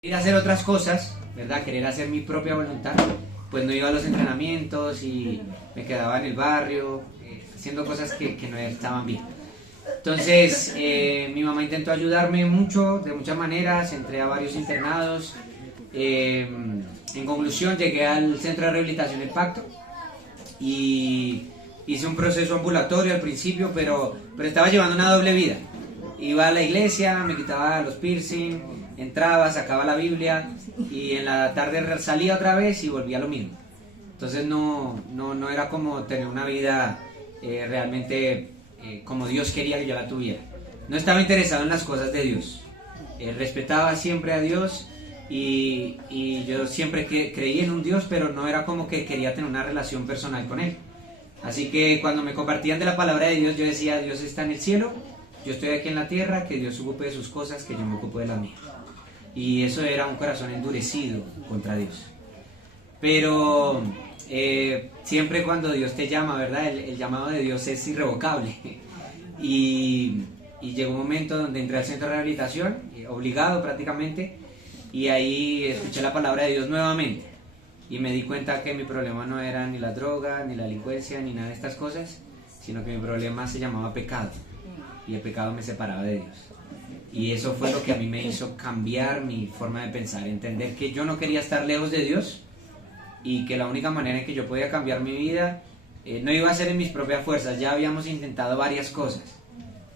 Ir a hacer otras cosas, ¿verdad? Querer hacer mi propia voluntad, pues no iba a los entrenamientos y me quedaba en el barrio, haciendo cosas que no estaban bien. Entonces, mi mamá intentó ayudarme mucho, de muchas maneras, entré a varios internados. En conclusión, llegué al Centro de Rehabilitación El Pacto y hice un proceso ambulatorio al principio, pero estaba llevando una doble vida. Iba a la iglesia, me quitaba los piercing, entraba, sacaba la Biblia y en la tarde salía otra vez y volvía a lo mismo. Entonces no era como tener una vida realmente como Dios quería que yo la tuviera. No estaba interesado en las cosas de Dios. Respetaba siempre a Dios y yo siempre creí en un Dios, pero no era como que quería tener una relación personal con Él. Así que cuando me compartían de la palabra de Dios, yo decía, Dios está en el cielo, yo estoy aquí en la tierra, que Dios se ocupe de sus cosas, que yo me ocupo de las mías. Y eso era un corazón endurecido contra Dios. Pero siempre cuando Dios te llama, ¿verdad? El llamado de Dios es irrevocable. Y llegó un momento donde entré al centro de rehabilitación, obligado prácticamente, y ahí escuché la palabra de Dios nuevamente. Y me di cuenta que mi problema no era ni la droga, ni la delincuencia, ni nada de estas cosas, sino que mi problema se llamaba pecado. Y el pecado me separaba de Dios. Y eso fue lo que a mí me hizo cambiar mi forma de pensar, entender que yo no quería estar lejos de Dios y que la única manera en que yo podía cambiar mi vida no iba a ser en mis propias fuerzas. Ya habíamos intentado varias cosas,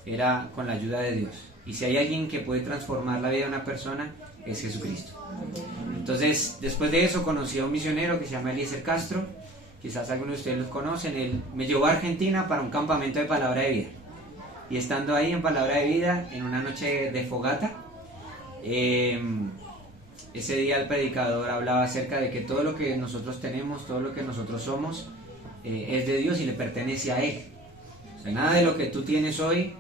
era con la ayuda de Dios. Y si hay alguien que puede transformar la vida de una persona, es Jesucristo. Entonces, después de eso conocí a un misionero que se llama Eliezer Castro, quizás algunos de ustedes lo conocen. Él me llevó a Argentina para un campamento de palabra de vida. Y estando ahí en Palabra de Vida, en una noche de fogata, ese día el predicador hablaba acerca de que todo lo que nosotros tenemos, todo lo que nosotros somos, es de Dios y le pertenece a Él. O sea, nada de lo que tú tienes hoy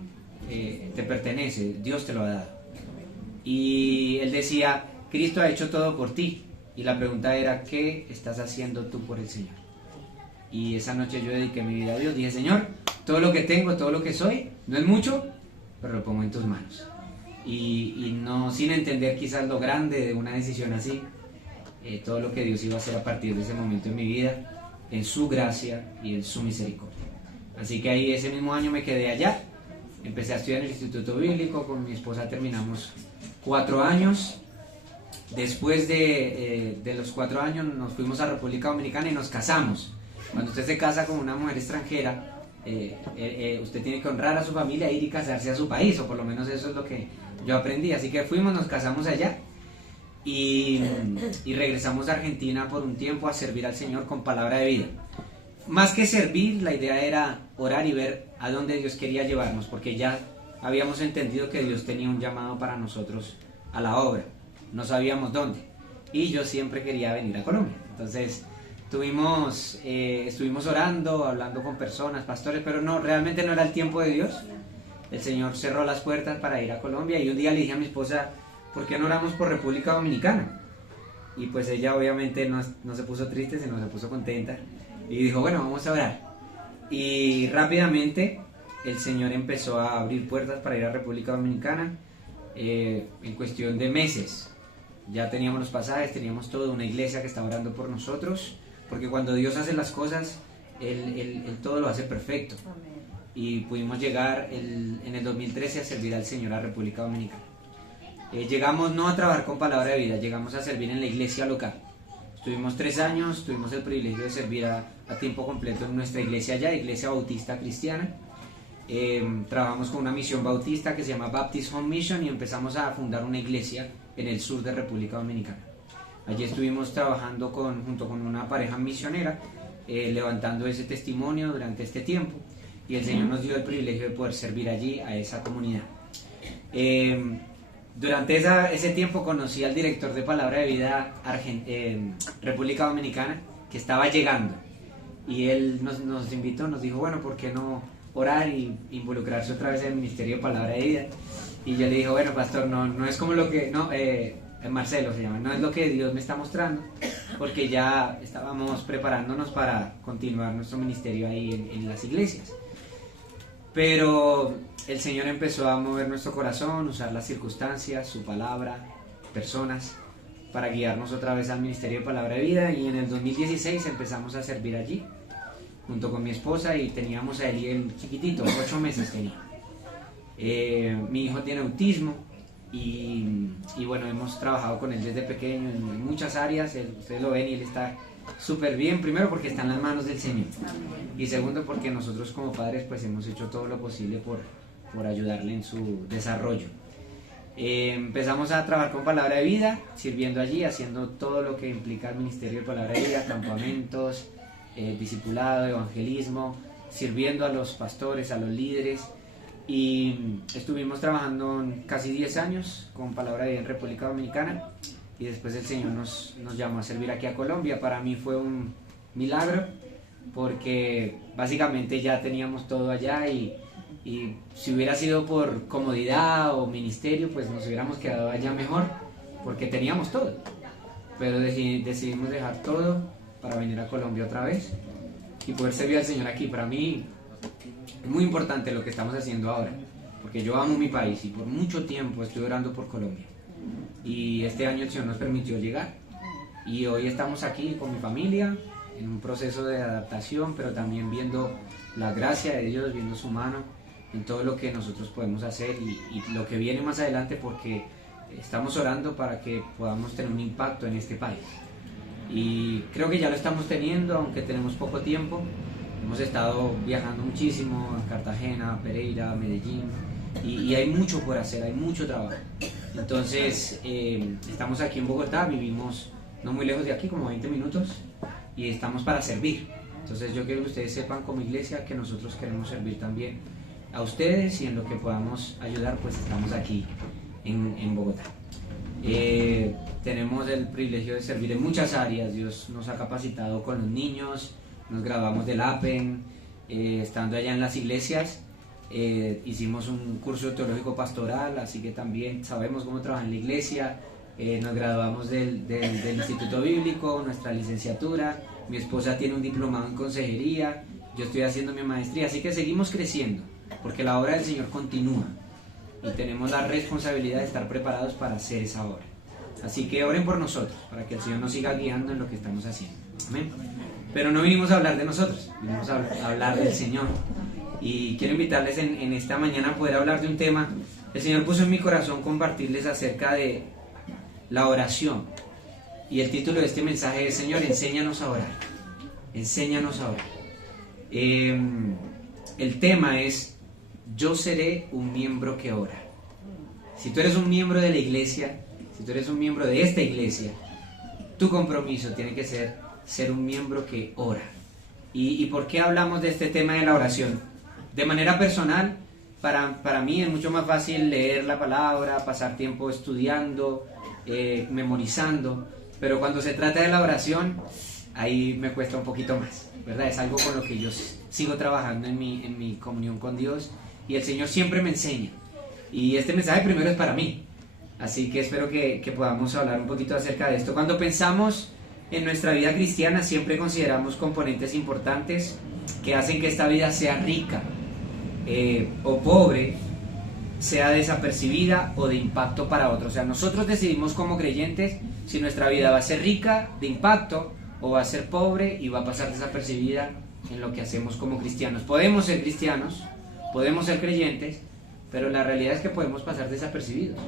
te pertenece, Dios te lo ha dado. Y él decía, Cristo ha hecho todo por ti. Y la pregunta era, ¿qué estás haciendo tú por el Señor? Y esa noche yo dediqué mi vida a Dios. Dije, Señor, todo lo que tengo, todo lo que soy, no es mucho, pero lo pongo en tus manos. Y no sin entender quizás lo grande de una decisión así, todo lo que Dios iba a hacer a partir de ese momento en mi vida, en su gracia y en su misericordia. Así que ahí ese mismo año me quedé allá, empecé a estudiar en el Instituto Bíblico, con mi esposa terminamos 4 años. Después de los 4 años nos fuimos a República Dominicana y nos casamos. Cuando usted se casa con una mujer extranjera, usted tiene que honrar a su familia, ir y casarse a su país, o por lo menos eso es lo que yo aprendí. Así que fuimos, nos casamos allá y regresamos a Argentina por un tiempo a servir al Señor con palabra de vida. Más que servir, la idea era orar y ver a dónde Dios quería llevarnos, porque ya habíamos entendido que Dios tenía un llamado para nosotros a la obra, no sabíamos dónde, y yo siempre quería venir a Colombia. Entonces estuvimos orando, hablando con personas, pastores, pero realmente no era el tiempo de Dios. El Señor cerró las puertas para ir a Colombia y un día le dije a mi esposa, ¿por qué no oramos por República Dominicana? Y pues ella obviamente no se puso triste, sino se puso contenta y dijo, bueno, vamos a orar. Y rápidamente el Señor empezó a abrir puertas para ir a República Dominicana en cuestión de meses. Ya teníamos los pasajes, teníamos todo, una iglesia que estaba orando por nosotros, porque cuando Dios hace las cosas, Él todo lo hace perfecto. Y pudimos llegar en el 2013 a servir al Señor a República Dominicana. Llegamos no a trabajar con palabra de vida, llegamos a servir en la iglesia local. Estuvimos 3 años, tuvimos el privilegio de servir a tiempo completo en nuestra iglesia allá, Iglesia Bautista Cristiana. Trabajamos con una misión bautista que se llama Baptist Home Mission y empezamos a fundar una iglesia en el sur de República Dominicana. Allí estuvimos trabajando junto con una pareja misionera, levantando ese testimonio durante este tiempo, y el Señor nos dio el privilegio de poder servir allí a esa comunidad. Durante ese tiempo conocí al director de Palabra de Vida República Dominicana, que estaba llegando, y él nos invitó, nos dijo, bueno, ¿por qué no orar y involucrarse otra vez en el ministerio de Palabra de Vida? Y yo le dije, bueno, pastor, no es como lo que, Marcelo se llama, no es lo que Dios me está mostrando, porque ya estábamos preparándonos para continuar nuestro ministerio ahí en las iglesias. Pero el Señor empezó a mover nuestro corazón, usar las circunstancias, su palabra, personas, para guiarnos otra vez al Ministerio de Palabra de Vida, y en el 2016 empezamos a servir allí junto con mi esposa, y teníamos a Eliel chiquitito, 8 meses tenía. Mi hijo tiene autismo y bueno, hemos trabajado con él desde pequeño en muchas áreas. Ustedes lo ven y él está súper bien, primero porque está en las manos del Señor, y segundo porque nosotros como padres pues hemos hecho todo lo posible por ayudarle en su desarrollo. Empezamos a trabajar con Palabra de Vida, sirviendo allí, haciendo todo lo que implica el Ministerio de Palabra de Vida, campamentos, discipulado, evangelismo, sirviendo a los pastores, a los líderes, y estuvimos trabajando casi 10 años con Palabra de Vida en República Dominicana, y después el Señor nos llamó a servir aquí a Colombia. Para mí fue un milagro, porque básicamente ya teníamos todo allá, y si hubiera sido por comodidad o ministerio, pues nos hubiéramos quedado allá mejor, porque teníamos todo, pero decidimos dejar todo para venir a Colombia otra vez y poder servir al Señor aquí. Para mí es muy importante lo que estamos haciendo ahora, porque yo amo mi país y por mucho tiempo estoy orando por Colombia, y este año el Señor nos permitió llegar, y hoy estamos aquí con mi familia en un proceso de adaptación, pero también viendo la gracia de Dios, viendo su mano en todo lo que nosotros podemos hacer y lo que viene más adelante, porque estamos orando para que podamos tener un impacto en este país, y creo que ya lo estamos teniendo, aunque tenemos poco tiempo. Hemos estado viajando muchísimo a Cartagena, Pereira, Medellín, y hay mucho por hacer, hay mucho trabajo. Entonces estamos aquí en Bogotá, vivimos no muy lejos de aquí, como 20 minutos, y estamos para servir. Entonces yo quiero que ustedes sepan como iglesia que nosotros queremos servir también a ustedes, y en lo que podamos ayudar, pues estamos aquí en Bogotá. Tenemos el privilegio de servir en muchas áreas. Dios nos ha capacitado con los niños, nos graduamos del APEN, estando allá en las iglesias, hicimos un curso teológico pastoral, así que también sabemos cómo trabajar en la iglesia. Nos graduamos del Instituto Bíblico, nuestra licenciatura. Mi esposa tiene un diplomado en consejería, yo estoy haciendo mi maestría, así que seguimos creciendo, porque la obra del Señor continúa y tenemos la responsabilidad de estar preparados para hacer esa obra. Así que oren por nosotros, para que el Señor nos siga guiando en lo que estamos haciendo. Amén. Pero no vinimos a hablar de nosotros, vinimos a hablar del Señor. Y quiero invitarles en esta mañana a poder hablar de un tema. El Señor puso en mi corazón compartirles acerca de la oración. Y el título de este mensaje es: Señor, enséñanos a orar. Enséñanos a orar. El tema es: yo seré un miembro que ora. Si tú eres un miembro de la iglesia, si tú eres un miembro de esta iglesia, tu compromiso tiene que ser un miembro que ora. ¿Y por qué hablamos de este tema de la oración? De manera personal, para mí es mucho más fácil leer la palabra, pasar tiempo estudiando, memorizando, pero cuando se trata de la oración, ahí me cuesta un poquito más, ¿verdad? Es algo con lo que yo sigo trabajando en mi comunión con Dios, y el Señor siempre me enseña, y este mensaje primero es para mí, así que espero que podamos hablar un poquito acerca de esto. Cuando pensamos en nuestra vida cristiana, siempre consideramos componentes importantes que hacen que esta vida sea rica o pobre, sea desapercibida o de impacto para otros. O sea, nosotros decidimos como creyentes si nuestra vida va a ser rica, de impacto, o va a ser pobre y va a pasar desapercibida en lo que hacemos como cristianos. Podemos ser cristianos, podemos ser creyentes, pero la realidad es que podemos pasar desapercibidos.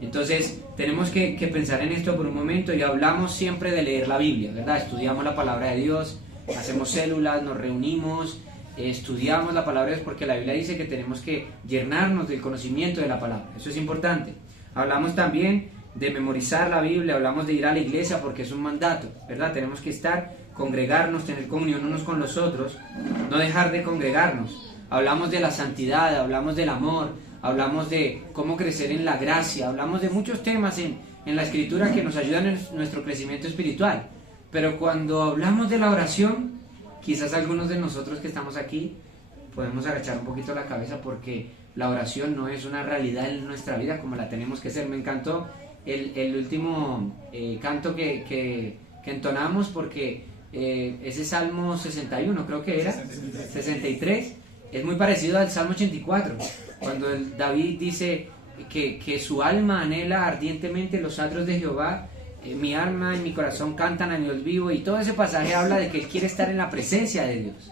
Entonces tenemos que pensar en esto por un momento, y hablamos siempre de leer la Biblia, ¿verdad? Estudiamos la palabra de Dios, hacemos células, nos reunimos, estudiamos la palabra de Dios, porque la Biblia dice que tenemos que llenarnos del conocimiento de la palabra. Eso es importante. Hablamos también de memorizar la Biblia, hablamos de ir a la iglesia porque es un mandato, ¿verdad? Tenemos que congregarnos, tener comunión unos con los otros, no dejar de congregarnos. Hablamos de la santidad, hablamos del amor, hablamos de cómo crecer en la gracia, hablamos de muchos temas en la Escritura que nos ayudan en nuestro crecimiento espiritual. Pero cuando hablamos de la oración, quizás algunos de nosotros que estamos aquí podemos agachar un poquito la cabeza, porque la oración no es una realidad en nuestra vida como la tenemos que ser. Me encantó el último canto que entonamos, porque ese Salmo 61, creo que era 63, es muy parecido al Salmo 84, cuando David dice que su alma anhela ardientemente los atrios de Jehová, mi alma y mi corazón cantan a Dios vivo, y todo ese pasaje habla de que Él quiere estar en la presencia de Dios.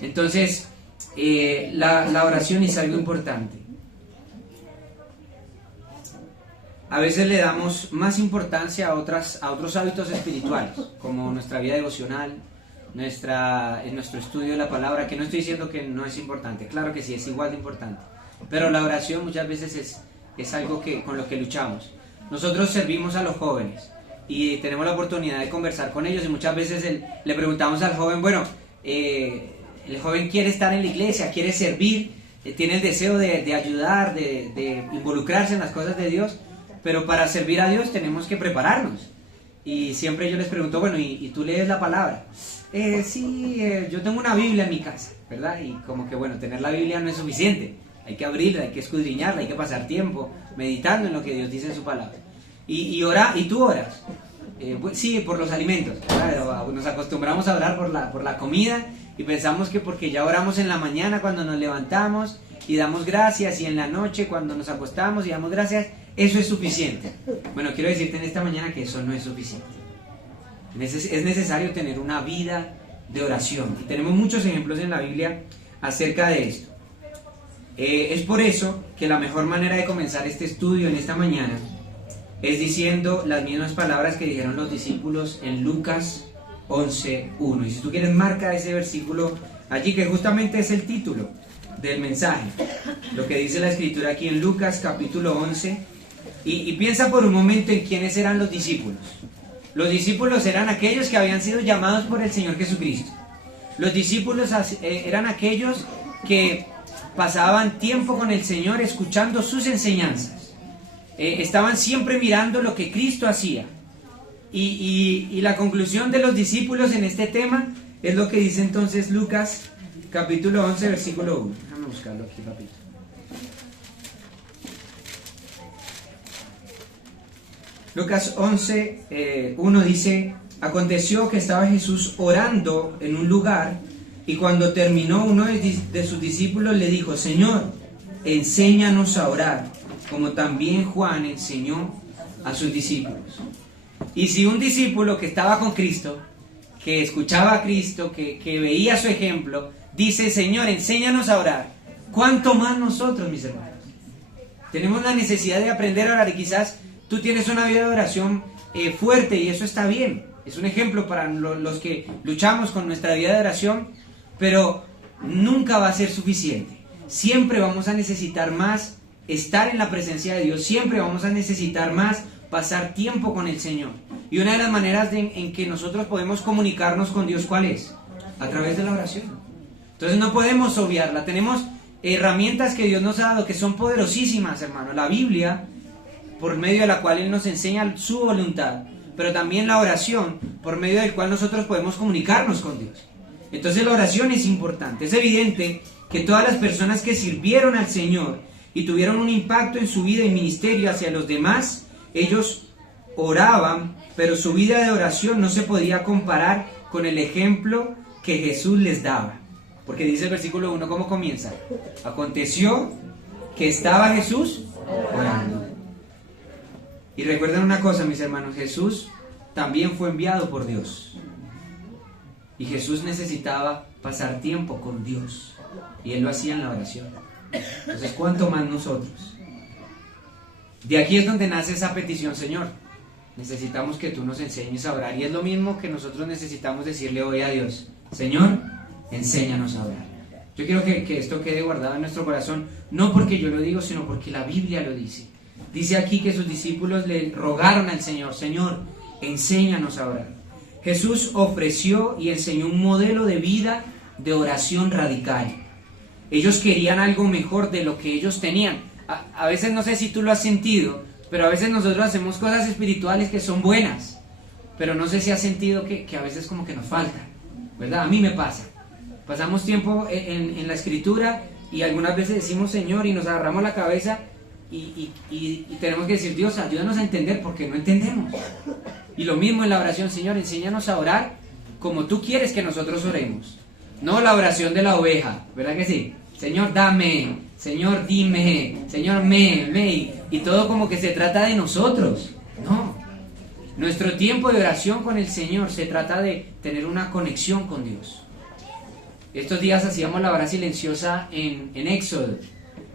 Entonces, la oración es algo importante. A veces le damos más importancia a otros hábitos espirituales, como nuestra vida devocional, nuestro estudio de la palabra, que no estoy diciendo que no es importante, claro que sí, es igual de importante, pero la oración muchas veces es algo con lo que luchamos. Nosotros servimos a los jóvenes y tenemos la oportunidad de conversar con ellos, y muchas veces le preguntamos al joven, bueno, el joven quiere estar en la iglesia, quiere servir, tiene el deseo de ayudar, de involucrarse en las cosas de Dios, pero para servir a Dios tenemos que prepararnos. Y siempre yo les pregunto, bueno, ¿y tú lees la palabra? Sí, yo tengo una Biblia en mi casa, ¿verdad? Y como que, bueno, tener la Biblia no es suficiente. Hay que abrirla, hay que escudriñarla, hay que pasar tiempo meditando en lo que Dios dice en su palabra. ¿Y tú oras? Sí, por los alimentos, ¿verdad? Nos acostumbramos a orar por la comida, y pensamos que porque ya oramos en la mañana cuando nos levantamos y damos gracias, y en la noche cuando nos acostamos y damos gracias, eso es suficiente. Bueno, quiero decirte en esta mañana que eso no es suficiente. Es necesario tener una vida de oración, y tenemos muchos ejemplos en la Biblia acerca de esto. Es por eso que la mejor manera de comenzar este estudio en esta mañana es diciendo las mismas palabras que dijeron los discípulos en Lucas 11:1. Y si tú quieres, marca ese versículo allí, que justamente es el título del mensaje, lo que dice la escritura aquí en Lucas capítulo 11. Y piensa por un momento en quiénes eran los discípulos. Los discípulos eran aquellos que habían sido llamados por el Señor Jesucristo. Los discípulos eran aquellos que pasaban tiempo con el Señor escuchando sus enseñanzas. Estaban siempre mirando lo que Cristo hacía. Y la conclusión de los discípulos en este tema es lo que dice entonces Lucas capítulo 11 versículo 1. Déjame buscarlo aquí, papito. Lucas 11, 1 dice: aconteció que estaba Jesús orando en un lugar, y cuando terminó, uno de sus discípulos le dijo: Señor, enséñanos a orar, como también Juan enseñó a sus discípulos. Y si un discípulo que estaba con Cristo, que escuchaba a Cristo, que veía su ejemplo, dice: Señor, enséñanos a orar, ¿cuánto más nosotros, mis hermanos? Tenemos la necesidad de aprender a orar, y quizás tú tienes una vida de oración fuerte, y eso está bien. Es un ejemplo para los que luchamos con nuestra vida de oración, pero nunca va a ser suficiente. Siempre vamos a necesitar más estar en la presencia de Dios, siempre vamos a necesitar más pasar tiempo con el Señor. Y una de las maneras en que nosotros podemos comunicarnos con Dios, ¿cuál es? A través de la oración. Entonces no podemos obviarla. Tenemos herramientas que Dios nos ha dado que son poderosísimas, hermano. La Biblia, por medio de la cual Él nos enseña su voluntad, pero también la oración, por medio del cual nosotros podemos comunicarnos con Dios. Entonces la oración es importante. Es evidente que todas las personas que sirvieron al Señor y tuvieron un impacto en su vida y ministerio hacia los demás, ellos oraban, pero su vida de oración no se podía comparar con el ejemplo que Jesús les daba. Porque dice el versículo 1, ¿cómo comienza? Aconteció que estaba Jesús orando. Y recuerden una cosa, mis hermanos, Jesús también fue enviado por Dios. Y Jesús necesitaba pasar tiempo con Dios. Y Él lo hacía en la oración. Entonces, ¿cuánto más nosotros? De aquí es donde nace esa petición: Señor, necesitamos que tú nos enseñes a orar. Y es lo mismo que nosotros necesitamos decirle hoy a Dios: Señor, enséñanos a orar. Yo quiero que esto quede guardado en nuestro corazón, no porque yo lo digo, sino porque la Biblia lo dice. Dice aquí que sus discípulos le rogaron al Señor: Señor, enséñanos a orar. Jesús ofreció y enseñó un modelo de vida de oración radical. Ellos querían algo mejor de lo que ellos tenían. A veces, no sé si tú lo has sentido, pero a veces nosotros hacemos cosas espirituales que son buenas, pero no sé si has sentido que a veces como que nos falta, ¿verdad? A mí me pasa. Pasamos tiempo en la escritura y algunas veces decimos Señor y nos agarramos la cabeza y tenemos que decir: Dios, ayúdanos a entender, porque no entendemos. Y lo mismo en la oración: Señor, enséñanos a orar como tú quieres que nosotros oremos. No la oración de la oveja, ¿verdad que sí? Señor, dame, Señor, dime, Señor, me, y todo como que se trata de nosotros. No, Nuestro tiempo de oración con el Señor se trata de tener una conexión con Dios. Estos días hacíamos la hora silenciosa en Éxodo,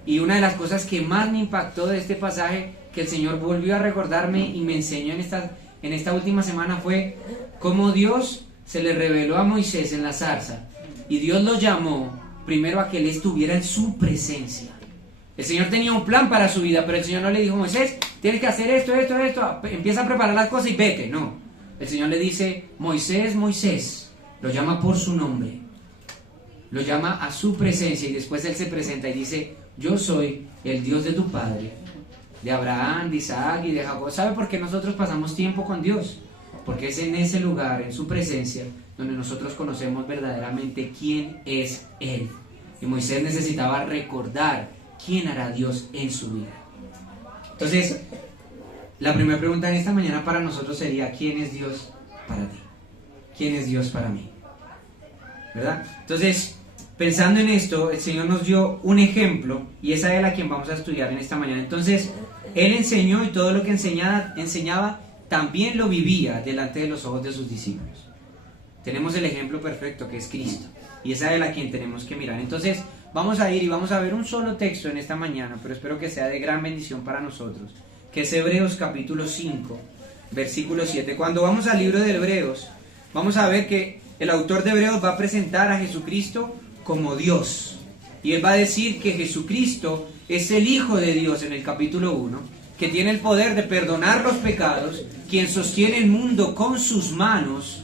y una de las cosas que más me impactó de este pasaje, que el Señor volvió a recordarme y me enseñó en esta última semana, fue cómo Dios se le reveló a Moisés en la zarza, y Dios lo llamó primero a que él estuviera en su presencia. El Señor tenía un plan para su vida, pero el Señor no le dijo: Moisés, tienes que hacer esto, empieza a preparar las cosas y vete. No, el Señor le dice: Moisés, Moisés, lo llama por su nombre, lo llama a su presencia, y después él se presenta y dice: yo soy el Dios de tu padre, de Abraham, de Isaac y de Jacob. ¿Sabe por qué nosotros pasamos tiempo con Dios? Porque es en ese lugar, en su presencia, donde nosotros conocemos verdaderamente quién es Él. Y Moisés necesitaba recordar quién era Dios en su vida. Entonces, la primera pregunta en esta mañana para nosotros sería: ¿quién es Dios para ti? ¿Quién es Dios para mí? ¿Verdad? Entonces, pensando en esto, el Señor nos dio un ejemplo, y es a Él a quien vamos a estudiar en esta mañana. Entonces, Él enseñó, y todo lo que enseñaba también lo vivía delante de los ojos de sus discípulos. Tenemos el ejemplo perfecto, que es Cristo, y es a Él a quien tenemos que mirar. Entonces, vamos a ir y vamos a ver un solo texto en esta mañana, pero espero que sea de gran bendición para nosotros, que es Hebreos capítulo 5, versículo 7. Cuando vamos al libro de Hebreos, vamos a ver que el autor de Hebreos va a presentar a Jesucristo como Dios, y él va a decir que Jesucristo es el Hijo de Dios en el capítulo 1, que tiene el poder de perdonar los pecados, quien sostiene el mundo con sus manos,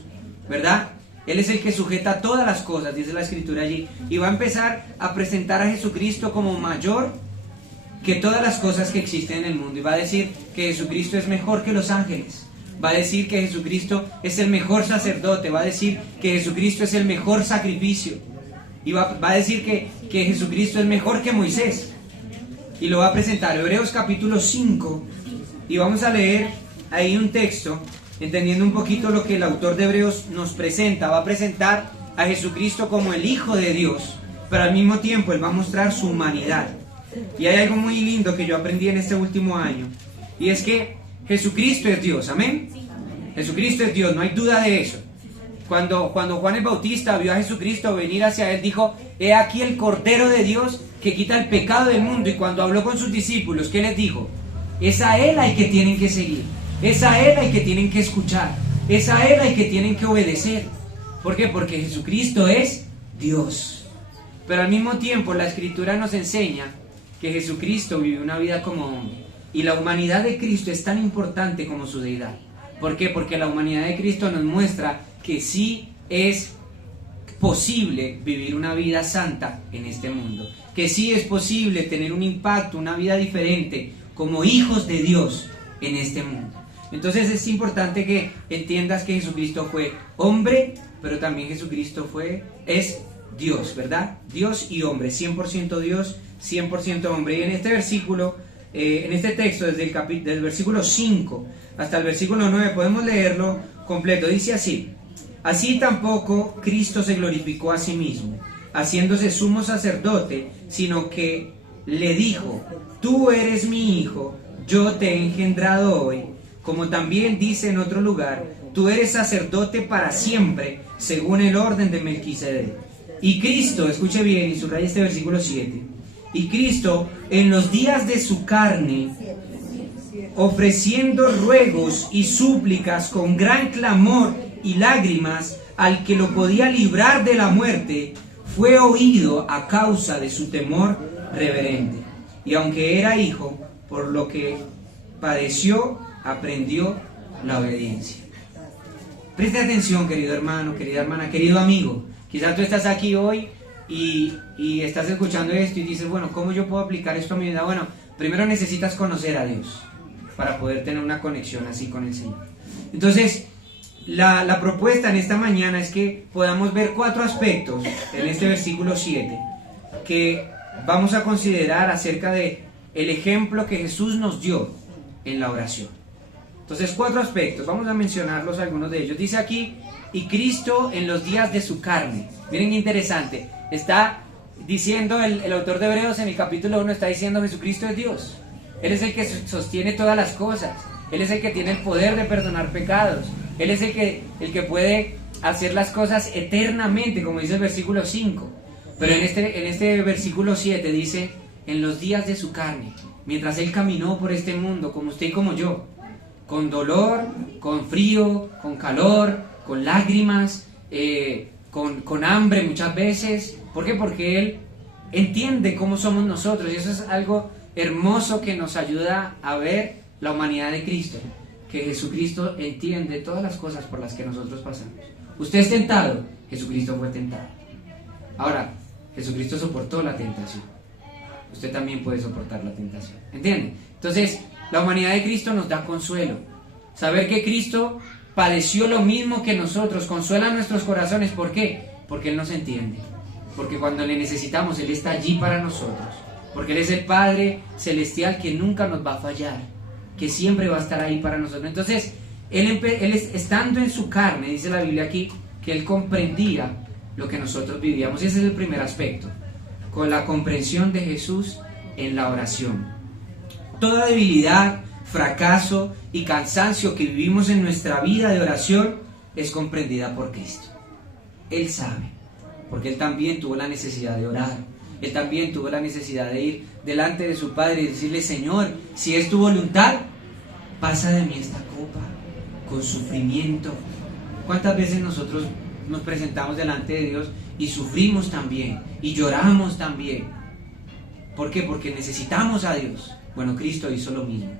¿verdad? Él es el que sujeta todas las cosas, dice la escritura allí, y va a empezar a presentar a Jesucristo como mayor que todas las cosas que existen en el mundo, y va a decir que Jesucristo es mejor que los ángeles, va a decir que Jesucristo es el mejor sacerdote, va a decir que Jesucristo es el mejor sacrificio, y va a decir que Jesucristo es mejor que Moisés, y lo va a presentar. Hebreos capítulo 5, y vamos a leer ahí un texto, entendiendo un poquito lo que el autor de Hebreos nos presenta. Va a presentar a Jesucristo como el Hijo de Dios, pero al mismo tiempo Él va a mostrar su humanidad. Y hay algo muy lindo que yo aprendí en este último año, y es que Jesucristo es Dios, amén. Jesucristo es Dios, no hay duda de eso. Cuando Juan el Bautista vio a Jesucristo venir hacia él, dijo: he aquí el Cordero de Dios que quita el pecado del mundo. Y cuando habló con sus discípulos, ¿qué les dijo? Es a Él al que tienen que seguir, es a Él al que tienen que escuchar, es a Él al que tienen que obedecer. ¿Por qué? Porque Jesucristo es Dios. Pero al mismo tiempo la Escritura nos enseña que Jesucristo vivió una vida como hombre, y la humanidad de Cristo es tan importante como su deidad. ¿Por qué? Porque la humanidad de Cristo nos muestra que sí es posible vivir una vida santa en este mundo, que sí es posible tener un impacto, una vida diferente como hijos de Dios en este mundo. Entonces es importante que entiendas que Jesucristo fue hombre, pero también Jesucristo es Dios, ¿verdad? Dios y hombre, 100% Dios, 100% hombre. Y en este versículo, en este texto, desde del versículo 5 hasta el versículo 9, podemos leerlo completo. Dice así: así tampoco Cristo se glorificó a sí mismo, haciéndose sumo sacerdote, sino que le dijo: tú eres mi hijo, yo te he engendrado hoy. Como también dice en otro lugar: tú eres sacerdote para siempre, según el orden de Melquisedec. Y Cristo, escuche bien y subraya este versículo 7, y Cristo en los días de su carne, ofreciendo ruegos y súplicas con gran clamor y lágrimas al que lo podía librar de la muerte, fue oído a causa de su temor reverente. Y aunque era hijo, por lo que padeció, aprendió la obediencia. Preste atención, querido hermano, querida hermana, querido amigo. Quizás tú estás aquí hoy y estás escuchando esto y dices: bueno, ¿cómo yo puedo aplicar esto a mi vida? Bueno, primero necesitas conocer a Dios para poder tener una conexión así con el Señor. Entonces, la propuesta en esta mañana es que podamos ver 4 aspectos en este versículo 7 que vamos a considerar acerca de el ejemplo que Jesús nos dio en la oración. Entonces, 4 aspectos, vamos a mencionarlos, algunos de ellos. Dice aquí: y Cristo en los días de su carne. Miren qué interesante, está diciendo el autor de Hebreos en el capítulo 1, está diciendo: Jesucristo es Dios, Él es el que sostiene todas las cosas, Él es el que tiene el poder de perdonar pecados. Él es el que puede hacer las cosas eternamente, como dice el versículo 5. Pero en este versículo 7 dice, en los días de su carne, mientras Él caminó por este mundo, como usted y como yo, con dolor, con frío, con calor, con lágrimas, con hambre muchas veces. ¿Por qué? Porque Él entiende cómo somos nosotros, y eso es algo hermoso que nos ayuda a ver la humanidad de Cristo, que Jesucristo entiende todas las cosas por las que nosotros pasamos. Usted es tentado, Jesucristo fue tentado. Ahora, Jesucristo soportó la tentación. Usted también puede soportar la tentación. ¿Entiende? Entonces, la humanidad de Cristo nos da consuelo. Saber que Cristo padeció lo mismo que nosotros consuela nuestros corazones. ¿Por qué? Porque Él nos entiende. Porque cuando le necesitamos, Él está allí para nosotros. Porque Él es el Padre celestial que nunca nos va a fallar, que siempre va a estar ahí para nosotros. Entonces, Él estando en su carne, dice la Biblia aquí, que Él comprendía lo que nosotros vivíamos. Y ese es el primer aspecto, con la comprensión de Jesús en la oración. Toda debilidad, fracaso y cansancio que vivimos en nuestra vida de oración es comprendida por Cristo. Él sabe, porque Él también tuvo la necesidad de orar. Él también tuvo la necesidad de ir delante de su Padre y decirle, Señor, si es tu voluntad, pasa de mí esta copa con sufrimiento. ¿Cuántas veces nosotros nos presentamos delante de Dios y sufrimos también, y lloramos también? ¿Por qué? Porque necesitamos a Dios. Bueno, Cristo hizo lo mismo.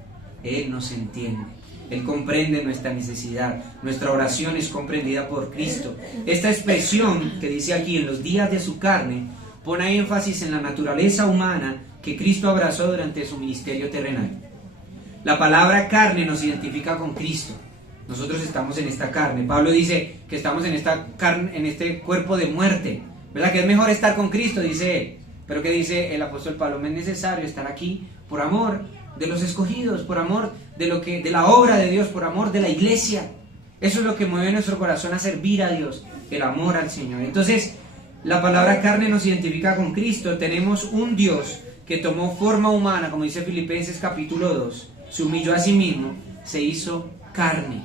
Él nos entiende. Él comprende nuestra necesidad. Nuestra oración es comprendida por Cristo. Esta expresión que dice aquí, en los días de su carne, pone énfasis en la naturaleza humana que Cristo abrazó durante su ministerio terrenal. La palabra carne nos identifica con Cristo. Nosotros estamos en esta carne. Pablo dice que estamos en esta carne, en este cuerpo de muerte. ¿Verdad? Que es mejor estar con Cristo, dice él. Pero ¿qué dice el apóstol Pablo? Me es necesario estar aquí por amor de los escogidos, por amor de la obra de Dios, por amor de la iglesia. Eso es lo que mueve nuestro corazón a servir a Dios, el amor al Señor. Entonces, la palabra carne nos identifica con Cristo. Tenemos un Dios que tomó forma humana, como dice Filipenses capítulo 2, se humilló a sí mismo, se hizo carne.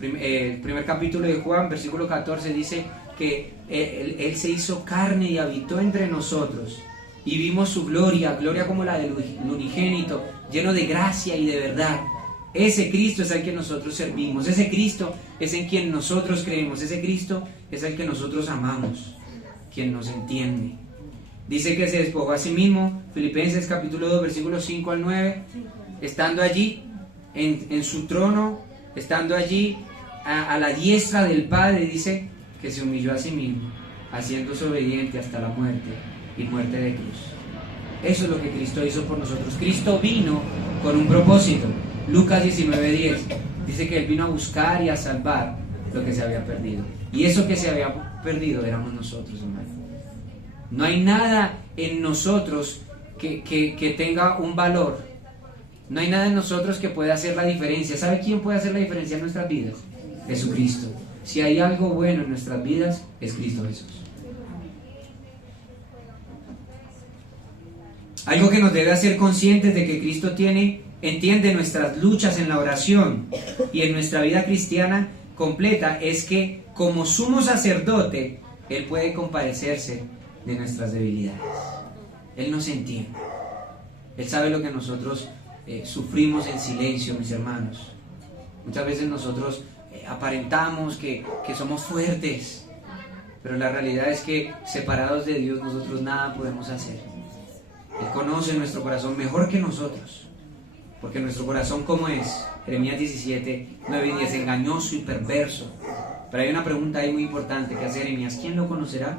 El primer capítulo de Juan, versículo 14, dice que él se hizo carne y habitó entre nosotros, y vimos su gloria, gloria como la del unigénito, lleno de gracia y de verdad. Ese Cristo es el que nosotros servimos, ese Cristo es en quien nosotros creemos, ese Cristo es el que nosotros amamos, quien nos entiende. Dice que se despojó a sí mismo, Filipenses capítulo 2, versículos 5 al 9, estando allí en su trono, estando allí a la diestra del Padre, dice que se humilló a sí mismo, haciéndose obediente hasta la muerte y muerte de cruz. Eso es lo que Cristo hizo por nosotros. Cristo vino con un propósito. Lucas 19:10 dice que Él vino a buscar y a salvar lo que se había perdido. Y eso que se había perdido éramos nosotros, hermano. No hay nada en nosotros que tenga un valor. No hay nada en nosotros que pueda hacer la diferencia. ¿Sabe quién puede hacer la diferencia en nuestras vidas? Jesucristo. Si hay algo bueno en nuestras vidas, es Cristo Jesús. Algo que nos debe hacer conscientes de que Cristo entiende nuestras luchas en la oración y en nuestra vida cristiana completa es que como sumo sacerdote, Él puede compadecerse de nuestras debilidades. Él nos entiende. Él sabe lo que nosotros sufrimos en silencio, mis hermanos. Muchas veces nosotros aparentamos que somos fuertes, pero la realidad es que separados de Dios nosotros nada podemos hacer. Él conoce nuestro corazón mejor que nosotros, porque nuestro corazón, ¿cómo es? Jeremías 17, 9 y 10, engañoso y perverso. Pero hay una pregunta ahí muy importante que hace Jeremías: ¿quién lo conocerá?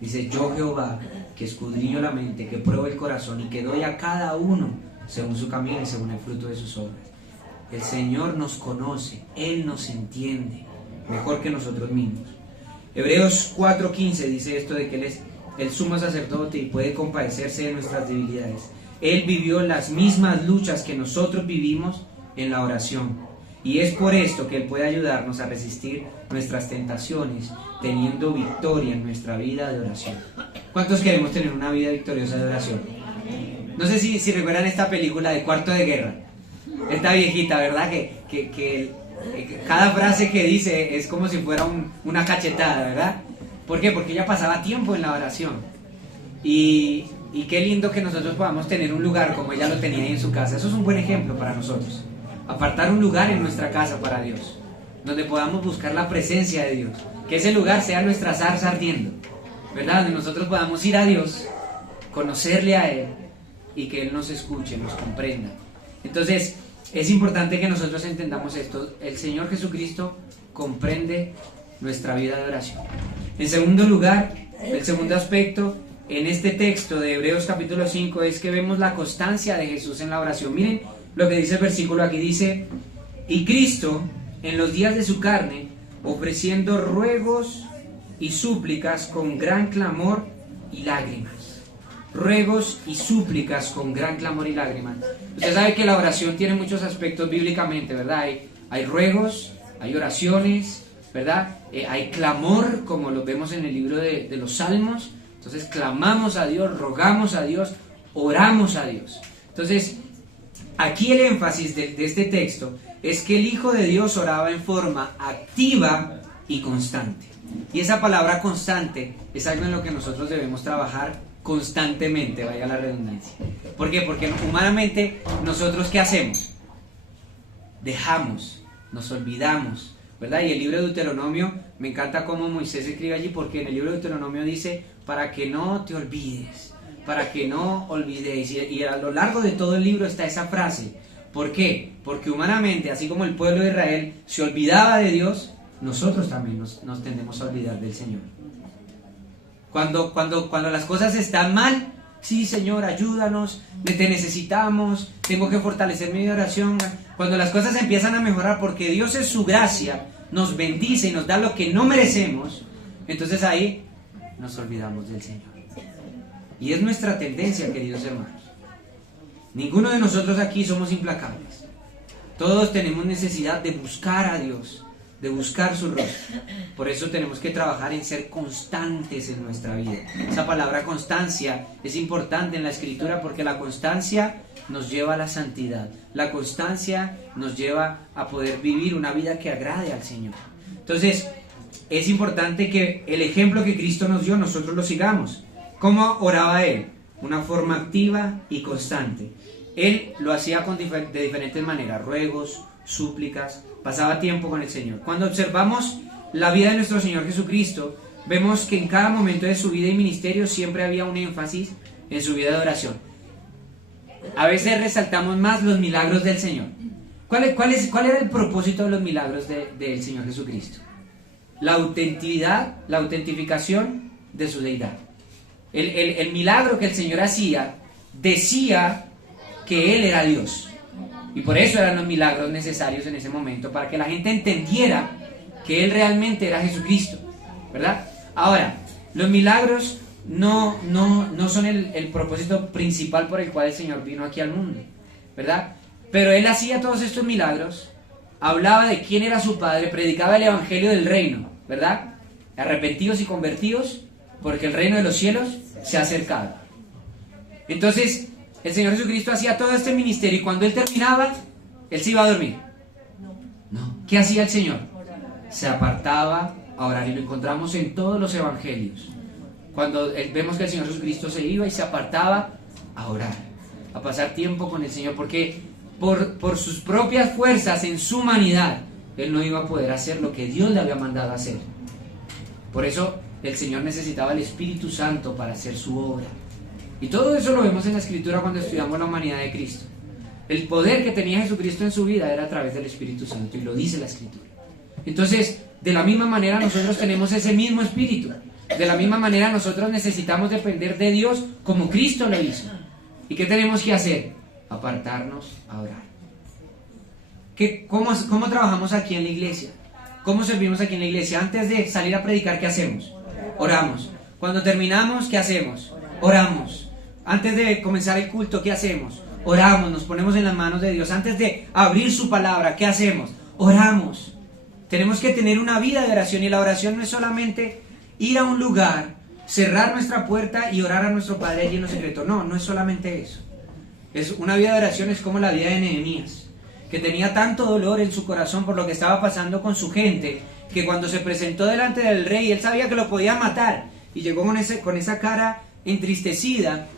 Dice: yo Jehová, que escudriño la mente, que pruebo el corazón y que doy a cada uno según su camino y según el fruto de sus obras. El Señor nos conoce, Él nos entiende mejor que nosotros mismos. Hebreos 4:15 dice esto de que Él es el sumo sacerdote y puede compadecerse de nuestras debilidades. Él vivió las mismas luchas que nosotros vivimos en la oración, y es por esto que Él puede ayudarnos a resistir nuestras tentaciones, teniendo victoria en nuestra vida de oración. ¿Cuántos queremos tener una vida victoriosa de oración? No sé si recuerdan esta película de Cuarto de Guerra. esta viejita, ¿verdad? Que cada frase que dice es como si fuera una cachetada, ¿verdad? ¿Por qué? Porque ella pasaba tiempo en la oración. Y qué lindo que nosotros podamos tener un lugar como ella lo tenía ahí en su casa. Eso es un buen ejemplo para nosotros. Apartar un lugar en nuestra casa para Dios, donde podamos buscar la presencia de Dios. Que ese lugar sea nuestra zarza ardiendo, ¿verdad? Donde nosotros podamos ir a Dios, conocerle a Él y que Él nos escuche, nos comprenda. Entonces, es importante que nosotros entendamos esto. El Señor Jesucristo comprende nuestra vida de oración. En segundo lugar, el segundo aspecto en este texto de Hebreos capítulo 5 es que vemos la constancia de Jesús en la oración. Miren lo que dice el versículo aquí, dice: y Cristo, en los días de su carne, ofreciendo ruegos y súplicas con gran clamor y lágrimas. Ruegos y súplicas con gran clamor y lágrimas. Usted sabe que la oración tiene muchos aspectos bíblicamente, ¿verdad? Hay ruegos, hay oraciones, ¿verdad? Hay clamor, como lo vemos en el libro de los Salmos. Entonces clamamos a Dios, rogamos a Dios, oramos a Dios. Entonces, aquí el énfasis de este texto es que el Hijo de Dios oraba en forma activa y constante. Y esa palabra constante es algo en lo que nosotros debemos trabajar constantemente, vaya la redundancia. ¿Por qué? Porque humanamente nosotros ¿qué hacemos? Dejamos, nos olvidamos, ¿verdad? Y el libro de Deuteronomio, me encanta cómo Moisés escribe allí, porque en el libro de Deuteronomio dice: para que no te olvides, para que no olvidéis. Y a lo largo de todo el libro está esa frase. ¿Por qué? Porque humanamente, así como el pueblo de Israel se olvidaba de Dios, nosotros también nos tendemos a olvidar del Señor. Cuando las cosas están mal, sí, Señor, ayúdanos, te necesitamos, tengo que fortalecer mi oración. Cuando las cosas empiezan a mejorar, porque Dios en su gracia nos bendice y nos da lo que no merecemos, entonces ahí nos olvidamos del Señor. Y es nuestra tendencia, queridos hermanos. Ninguno de nosotros aquí somos implacables. Todos tenemos necesidad de buscar a Dios, de buscar su rostro. Por eso tenemos que trabajar en ser constantes en nuestra vida. Esa palabra constancia es importante en la Escritura, porque la constancia nos lleva a la santidad. La constancia nos lleva a poder vivir una vida que agrade al Señor. Entonces, es importante que el ejemplo que Cristo nos dio, nosotros lo sigamos. ¿Cómo oraba Él? Una forma activa y constante. Él lo hacía de diferentes maneras: ruegos, súplicas, pasaba tiempo con el Señor. Cuando observamos la vida de nuestro Señor Jesucristo, vemos que en cada momento de su vida y ministerio siempre había un énfasis en su vida de oración. A veces resaltamos más los milagros del Señor. ¿Cuál era el propósito de los milagros del Señor Jesucristo? La autentificación de su deidad. El milagro que el Señor hacía decía que Él era Dios. Y por eso eran los milagros necesarios en ese momento, para que la gente entendiera que Él realmente era Jesucristo, ¿verdad? Ahora, los milagros no son el propósito principal por el cual el Señor vino aquí al mundo, ¿verdad? Pero Él hacía todos estos milagros, hablaba de quién era su Padre, predicaba el Evangelio del reino, ¿verdad? Arrepentidos y convertidos, porque el reino de los cielos se ha acercado. Entonces, el Señor Jesucristo hacía todo este ministerio, y cuando Él terminaba, Él se iba a dormir. No. ¿Qué hacía el Señor? Se apartaba a orar, y lo encontramos en todos los evangelios. Cuando vemos que el Señor Jesucristo se iba y se apartaba a orar, a pasar tiempo con el Señor, porque por sus propias fuerzas, en su humanidad, Él no iba a poder hacer lo que Dios le había mandado hacer. Por eso el Señor necesitaba el Espíritu Santo para hacer su obra. Y todo eso lo vemos en la Escritura cuando estudiamos la humanidad de Cristo. El poder que tenía Jesucristo en su vida era a través del Espíritu Santo, y lo dice la Escritura. Entonces, de la misma manera nosotros tenemos ese mismo Espíritu. De la misma manera nosotros necesitamos depender de Dios como Cristo lo hizo. ¿Y qué tenemos que hacer? Apartarnos a orar. ¿Cómo trabajamos aquí en la iglesia? ¿Cómo servimos aquí en la iglesia? Antes de salir a predicar, ¿qué hacemos? Oramos. Cuando terminamos, ¿qué hacemos? Oramos. Antes de comenzar el culto, ¿qué hacemos? Oramos, nos ponemos en las manos de Dios. Antes de abrir su palabra, ¿qué hacemos? Oramos. Tenemos que tener una vida de oración, y la oración no es solamente ir a un lugar, cerrar nuestra puerta y orar a nuestro Padre allí en lo secreto. No es solamente eso. Una vida de oración es como la vida de Nehemías. que tenía tanto dolor en su corazón por lo que estaba pasando con su gente, que cuando se presentó delante del rey, él sabía que lo podía matar, y llegó con esa cara entristecida.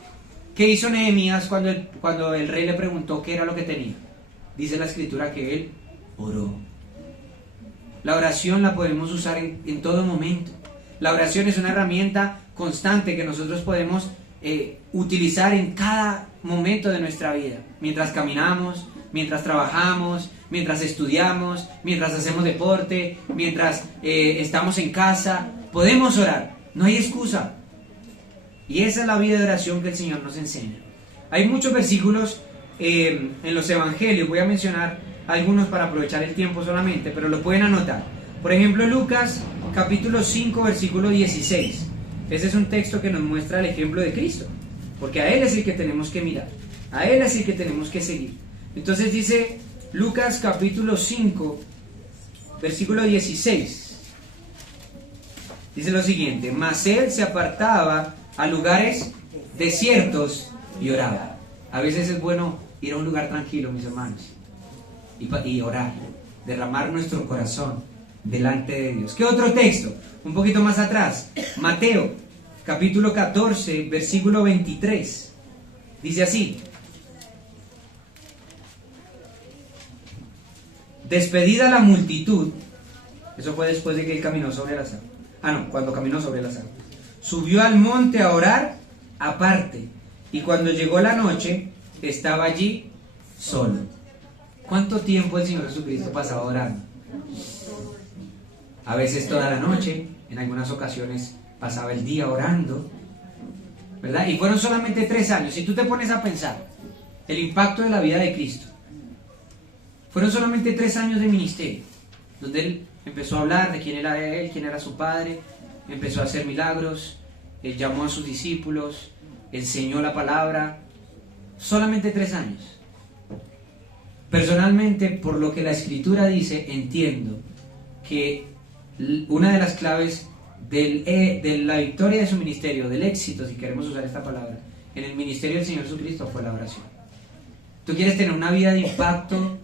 ¿Qué hizo Nehemías cuando el rey le preguntó qué era lo que tenía? Dice la escritura que él oró. La oración la podemos usar en todo momento. La oración es una herramienta constante que nosotros podemos utilizar en cada momento de nuestra vida. Mientras caminamos, mientras trabajamos, mientras estudiamos, mientras hacemos deporte, mientras estamos en casa, podemos orar. No hay excusa. Y esa es la vida de oración que el Señor nos enseña. Hay muchos versículos en los evangelios. Voy a mencionar algunos para aprovechar el tiempo solamente, pero lo pueden anotar. Por ejemplo, Lucas capítulo 5 versículo 16. Ese es un texto que nos muestra el ejemplo de Cristo, porque a Él es el que tenemos que mirar, a Él es el que tenemos que seguir. Entonces dice Lucas capítulo 5 versículo 16. Dice lo siguiente: mas Él se apartaba a lugares desiertos y oraba. A veces es bueno ir a un lugar tranquilo, mis hermanos, y orar, derramar nuestro corazón delante de Dios. ¿Qué otro texto? Un poquito más atrás, Mateo capítulo 14 versículo 23. Dice así: despedida la multitud, eso fue después de que él caminó sobre las aguas. Cuando caminó sobre las aguas, subió al monte a orar aparte, y cuando llegó la noche estaba allí solo. ¿Cuánto tiempo el Señor Jesucristo pasaba orando? A veces toda la noche, en algunas ocasiones pasaba el día orando, ¿verdad? Y fueron solamente 3 años. Si tú te pones a pensar el impacto de la vida de Cristo, fueron solamente 3 años de ministerio, donde Él empezó a hablar de quién era Él, quién era su Padre, empezó a hacer milagros, Él llamó a sus discípulos, enseñó la palabra. Solamente 3 años. Personalmente, por lo que la Escritura dice, entiendo que una de las claves de la victoria de su ministerio, del éxito, si queremos usar esta palabra, en el ministerio del Señor Jesucristo fue la oración. Tú quieres tener una vida de impacto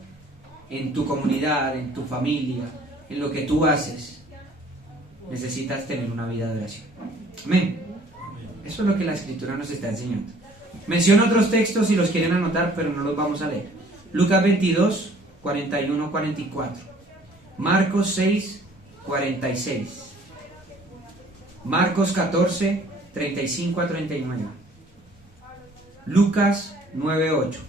en tu comunidad, en tu familia, en lo que tú haces, necesitas tener una vida de oración. Amén. Eso es lo que la Escritura nos está enseñando. Menciono otros textos si los quieren anotar, pero no los vamos a leer. Lucas 22, 41, 44. Marcos 6, 46. Marcos 14, 35 a 39. Lucas 9, 8.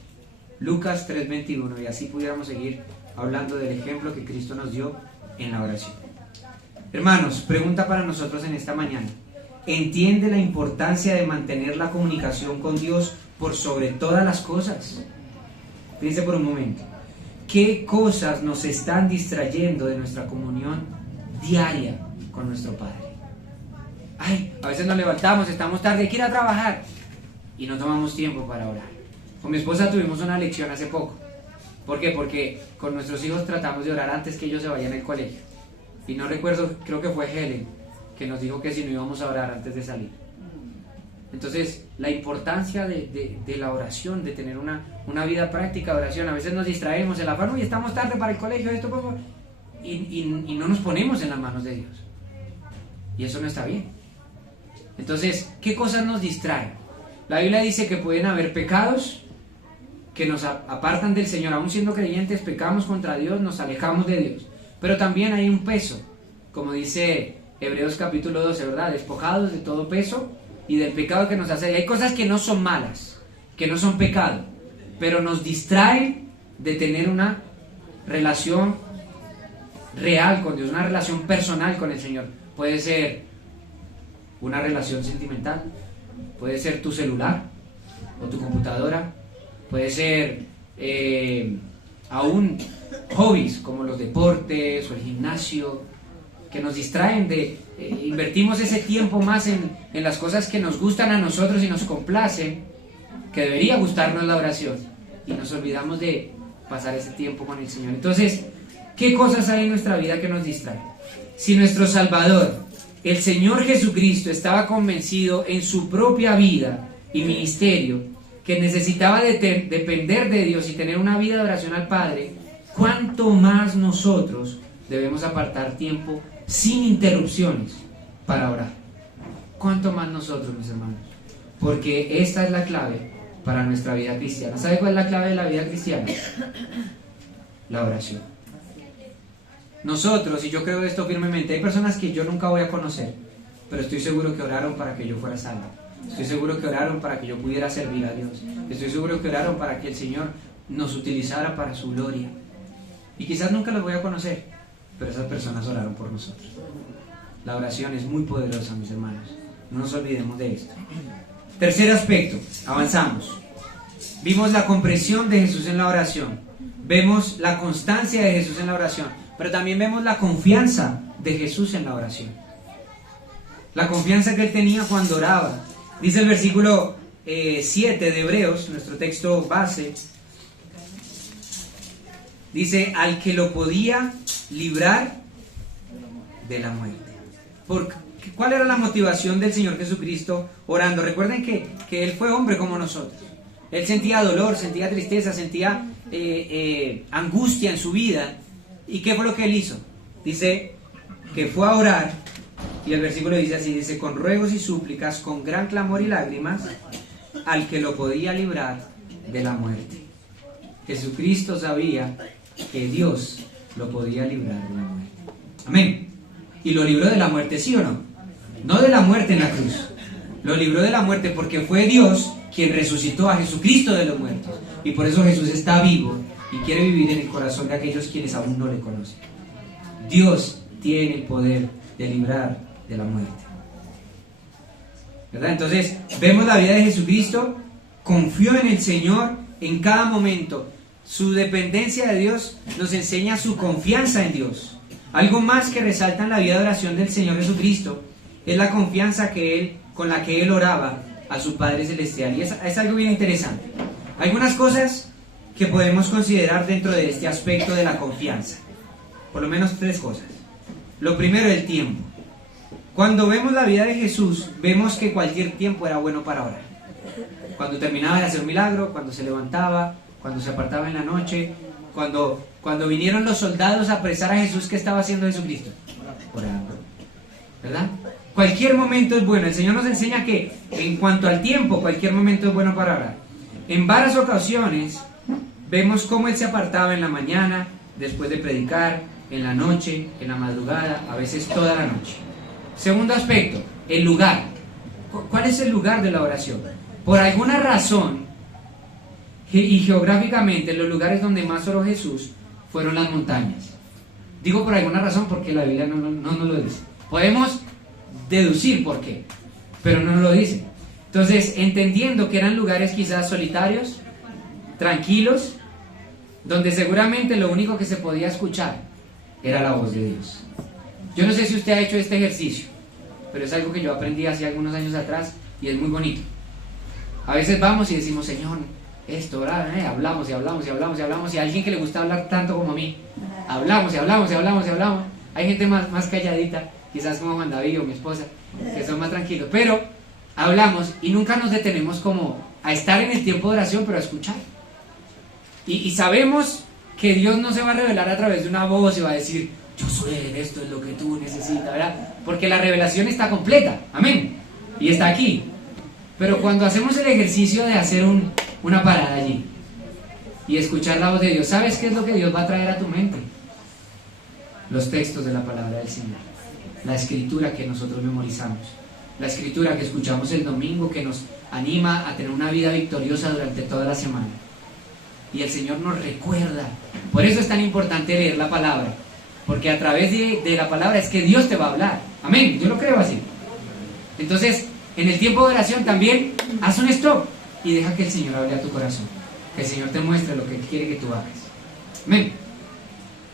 Lucas 3, 21. Y así pudiéramos seguir hablando del ejemplo que Cristo nos dio en la oración. Hermanos, pregunta para nosotros en esta mañana. ¿Entiende la importancia de mantener la comunicación con Dios por sobre todas las cosas? Piense por un momento. ¿Qué cosas nos están distrayendo de nuestra comunión diaria con nuestro Padre? A veces nos levantamos, estamos tarde, hay que ir a trabajar y no tomamos tiempo para orar. Con mi esposa tuvimos una lección hace poco. ¿Por qué? Porque con nuestros hijos tratamos de orar antes que ellos se vayan al colegio. Y no recuerdo, creo que fue Helen, que nos dijo que si no íbamos a orar antes de salir. Entonces, la importancia de la oración, de tener una vida práctica de oración. A veces nos distraemos en la mano y estamos tarde para el colegio, y no nos ponemos en las manos de Dios. Y eso no está bien. Entonces, ¿qué cosas nos distraen? La Biblia dice que pueden haber pecados que nos apartan del Señor. Aún siendo creyentes, pecamos contra Dios, nos alejamos de Dios. Pero también hay un peso, como dice Hebreos capítulo 12, ¿verdad? Despojados de todo peso y del pecado que nos hace. Y hay cosas que no son malas, que no son pecado, pero nos distraen de tener una relación real con Dios, una relación personal con el Señor. Puede ser una relación sentimental, puede ser tu celular o tu computadora, puede ser aún hobbies como los deportes o el gimnasio, que nos distraen invertimos ese tiempo más en las cosas que nos gustan a nosotros y nos complacen, que debería gustarnos la oración, y nos olvidamos de pasar ese tiempo con el Señor. Entonces, ¿qué cosas hay en nuestra vida que nos distraen? Si nuestro Salvador, el Señor Jesucristo, estaba convencido en su propia vida y ministerio que necesitaba depender de Dios y tener una vida de oración al Padre, ¿cuánto más nosotros debemos apartar tiempo sin interrupciones para orar? ¿Cuánto más nosotros, mis hermanos? Porque esta es la clave para nuestra vida cristiana. ¿Sabe cuál es la clave de la vida cristiana? La oración. Nosotros, y yo creo esto firmemente, hay personas que yo nunca voy a conocer, pero estoy seguro que oraron para que yo fuera salvo. Estoy seguro que oraron para que yo pudiera servir a Dios. Estoy seguro que oraron para que el Señor nos utilizara para su gloria. Y quizás nunca los voy a conocer, pero esas personas oraron por nosotros. La oración es muy poderosa, mis hermanos. No nos olvidemos de esto. Tercer aspecto, avanzamos. Vimos la comprensión de Jesús en la oración. Vemos la constancia de Jesús en la oración. Pero también vemos la confianza de Jesús en la oración. La confianza que él tenía cuando oraba. Dice el versículo 7 de Hebreos, nuestro texto base. Dice, al que lo podía librar de la muerte. ¿Cuál era la motivación del Señor Jesucristo orando? Recuerden que Él fue hombre como nosotros. Él sentía dolor, sentía tristeza, sentía angustia en su vida. ¿Y qué fue lo que Él hizo? Dice que fue a orar, y el versículo dice así, dice, con ruegos y súplicas, con gran clamor y lágrimas, al que lo podía librar de la muerte. Jesucristo sabía que Dios lo podía librar de la muerte. Amén. Y lo libró de la muerte, ¿sí o no? No de la muerte en la cruz. Lo libró de la muerte porque fue Dios quien resucitó a Jesucristo de los muertos. Y por eso Jesús está vivo y quiere vivir en el corazón de aquellos quienes aún no le conocen. Dios tiene el poder de librar de la muerte. ¿Verdad? Entonces, vemos la vida de Jesucristo, confió en el Señor en cada momento. Su dependencia de Dios nos enseña su confianza en Dios. Algo más que resalta en la vida de oración del Señor Jesucristo es la confianza con la que Él oraba a su Padre Celestial. Y es algo bien interesante. Algunas cosas que podemos considerar dentro de este aspecto de la confianza. Por lo menos 3 cosas. Lo primero, el tiempo. Cuando vemos la vida de Jesús, vemos que cualquier tiempo era bueno para orar. Cuando terminaba de hacer un milagro, cuando se levantaba, cuando se apartaba en la noche, cuando vinieron los soldados a apresar a Jesús, ¿qué estaba haciendo Jesucristo? Orando. ¿Verdad? Cualquier momento es bueno. El Señor nos enseña que en cuanto al tiempo, cualquier momento es bueno para orar. En varias ocasiones vemos cómo Él se apartaba en la mañana, después de predicar, en la noche, en la madrugada, a veces toda la noche. Segundo aspecto, el lugar. ¿Cuál es el lugar de la oración? Por alguna razón, y geográficamente, los lugares donde más oró Jesús fueron las montañas. Digo por alguna razón porque la Biblia no nos lo dice. Podemos deducir por qué, pero no nos lo dice. Entonces, entendiendo que eran lugares quizás solitarios, tranquilos, donde seguramente lo único que se podía escuchar era la voz de Dios. Yo no sé si usted ha hecho este ejercicio, pero es algo que yo aprendí hace algunos años atrás y es muy bonito. A veces vamos y decimos, Señor, esto, hablamos y hablamos y hablamos y hablamos, y a alguien que le gusta hablar tanto como a mí, hablamos y hablamos y hablamos y hablamos. Hay gente más calladita, quizás como Juan David o mi esposa, que son más tranquilos, pero hablamos y nunca nos detenemos como a estar en el tiempo de oración, pero a escuchar. Y sabemos que Dios no se va a revelar a través de una voz y va a decir, yo soy esto, es lo que tú necesitas, ¿verdad? Porque la revelación está completa, amén, y está aquí. Pero cuando hacemos el ejercicio de hacer una parada allí y escuchar la voz de Dios, ¿sabes qué es lo que Dios va a traer a tu mente? Los textos de la palabra del Señor, la escritura que nosotros memorizamos, la escritura que escuchamos el domingo, que nos anima a tener una vida victoriosa durante toda la semana. Y el Señor nos recuerda. Por eso es tan importante leer la palabra, porque a través de la palabra es que Dios te va a hablar. Amén, yo lo creo así. Entonces, en el tiempo de oración también haz un stop y deja que el Señor hable a tu corazón, que el Señor te muestre lo que quiere que tú hagas. Amén.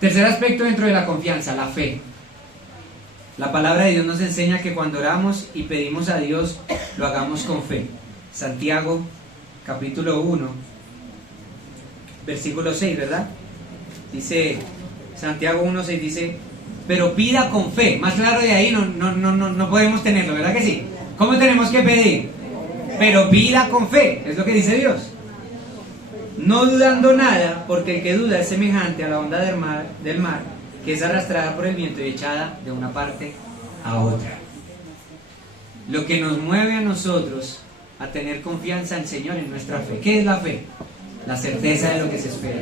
Tercer aspecto dentro de la confianza, la fe. La palabra de Dios nos enseña que cuando oramos y pedimos a Dios, lo hagamos con fe. Santiago, capítulo 1, versículo 6, ¿verdad? Dice, Santiago 1:6 dice, pero pida con fe. Más claro de ahí no podemos tenerlo, ¿verdad que sí? ¿Cómo tenemos que pedir? Pero pida con fe, es lo que dice Dios. no dudando nada, porque el que duda es semejante a la onda del mar, que es arrastrada por el viento y echada de una parte a otra. Lo que nos mueve a nosotros a tener confianza en el Señor en nuestra fe. ¿Qué es la fe? La certeza de lo que se espera,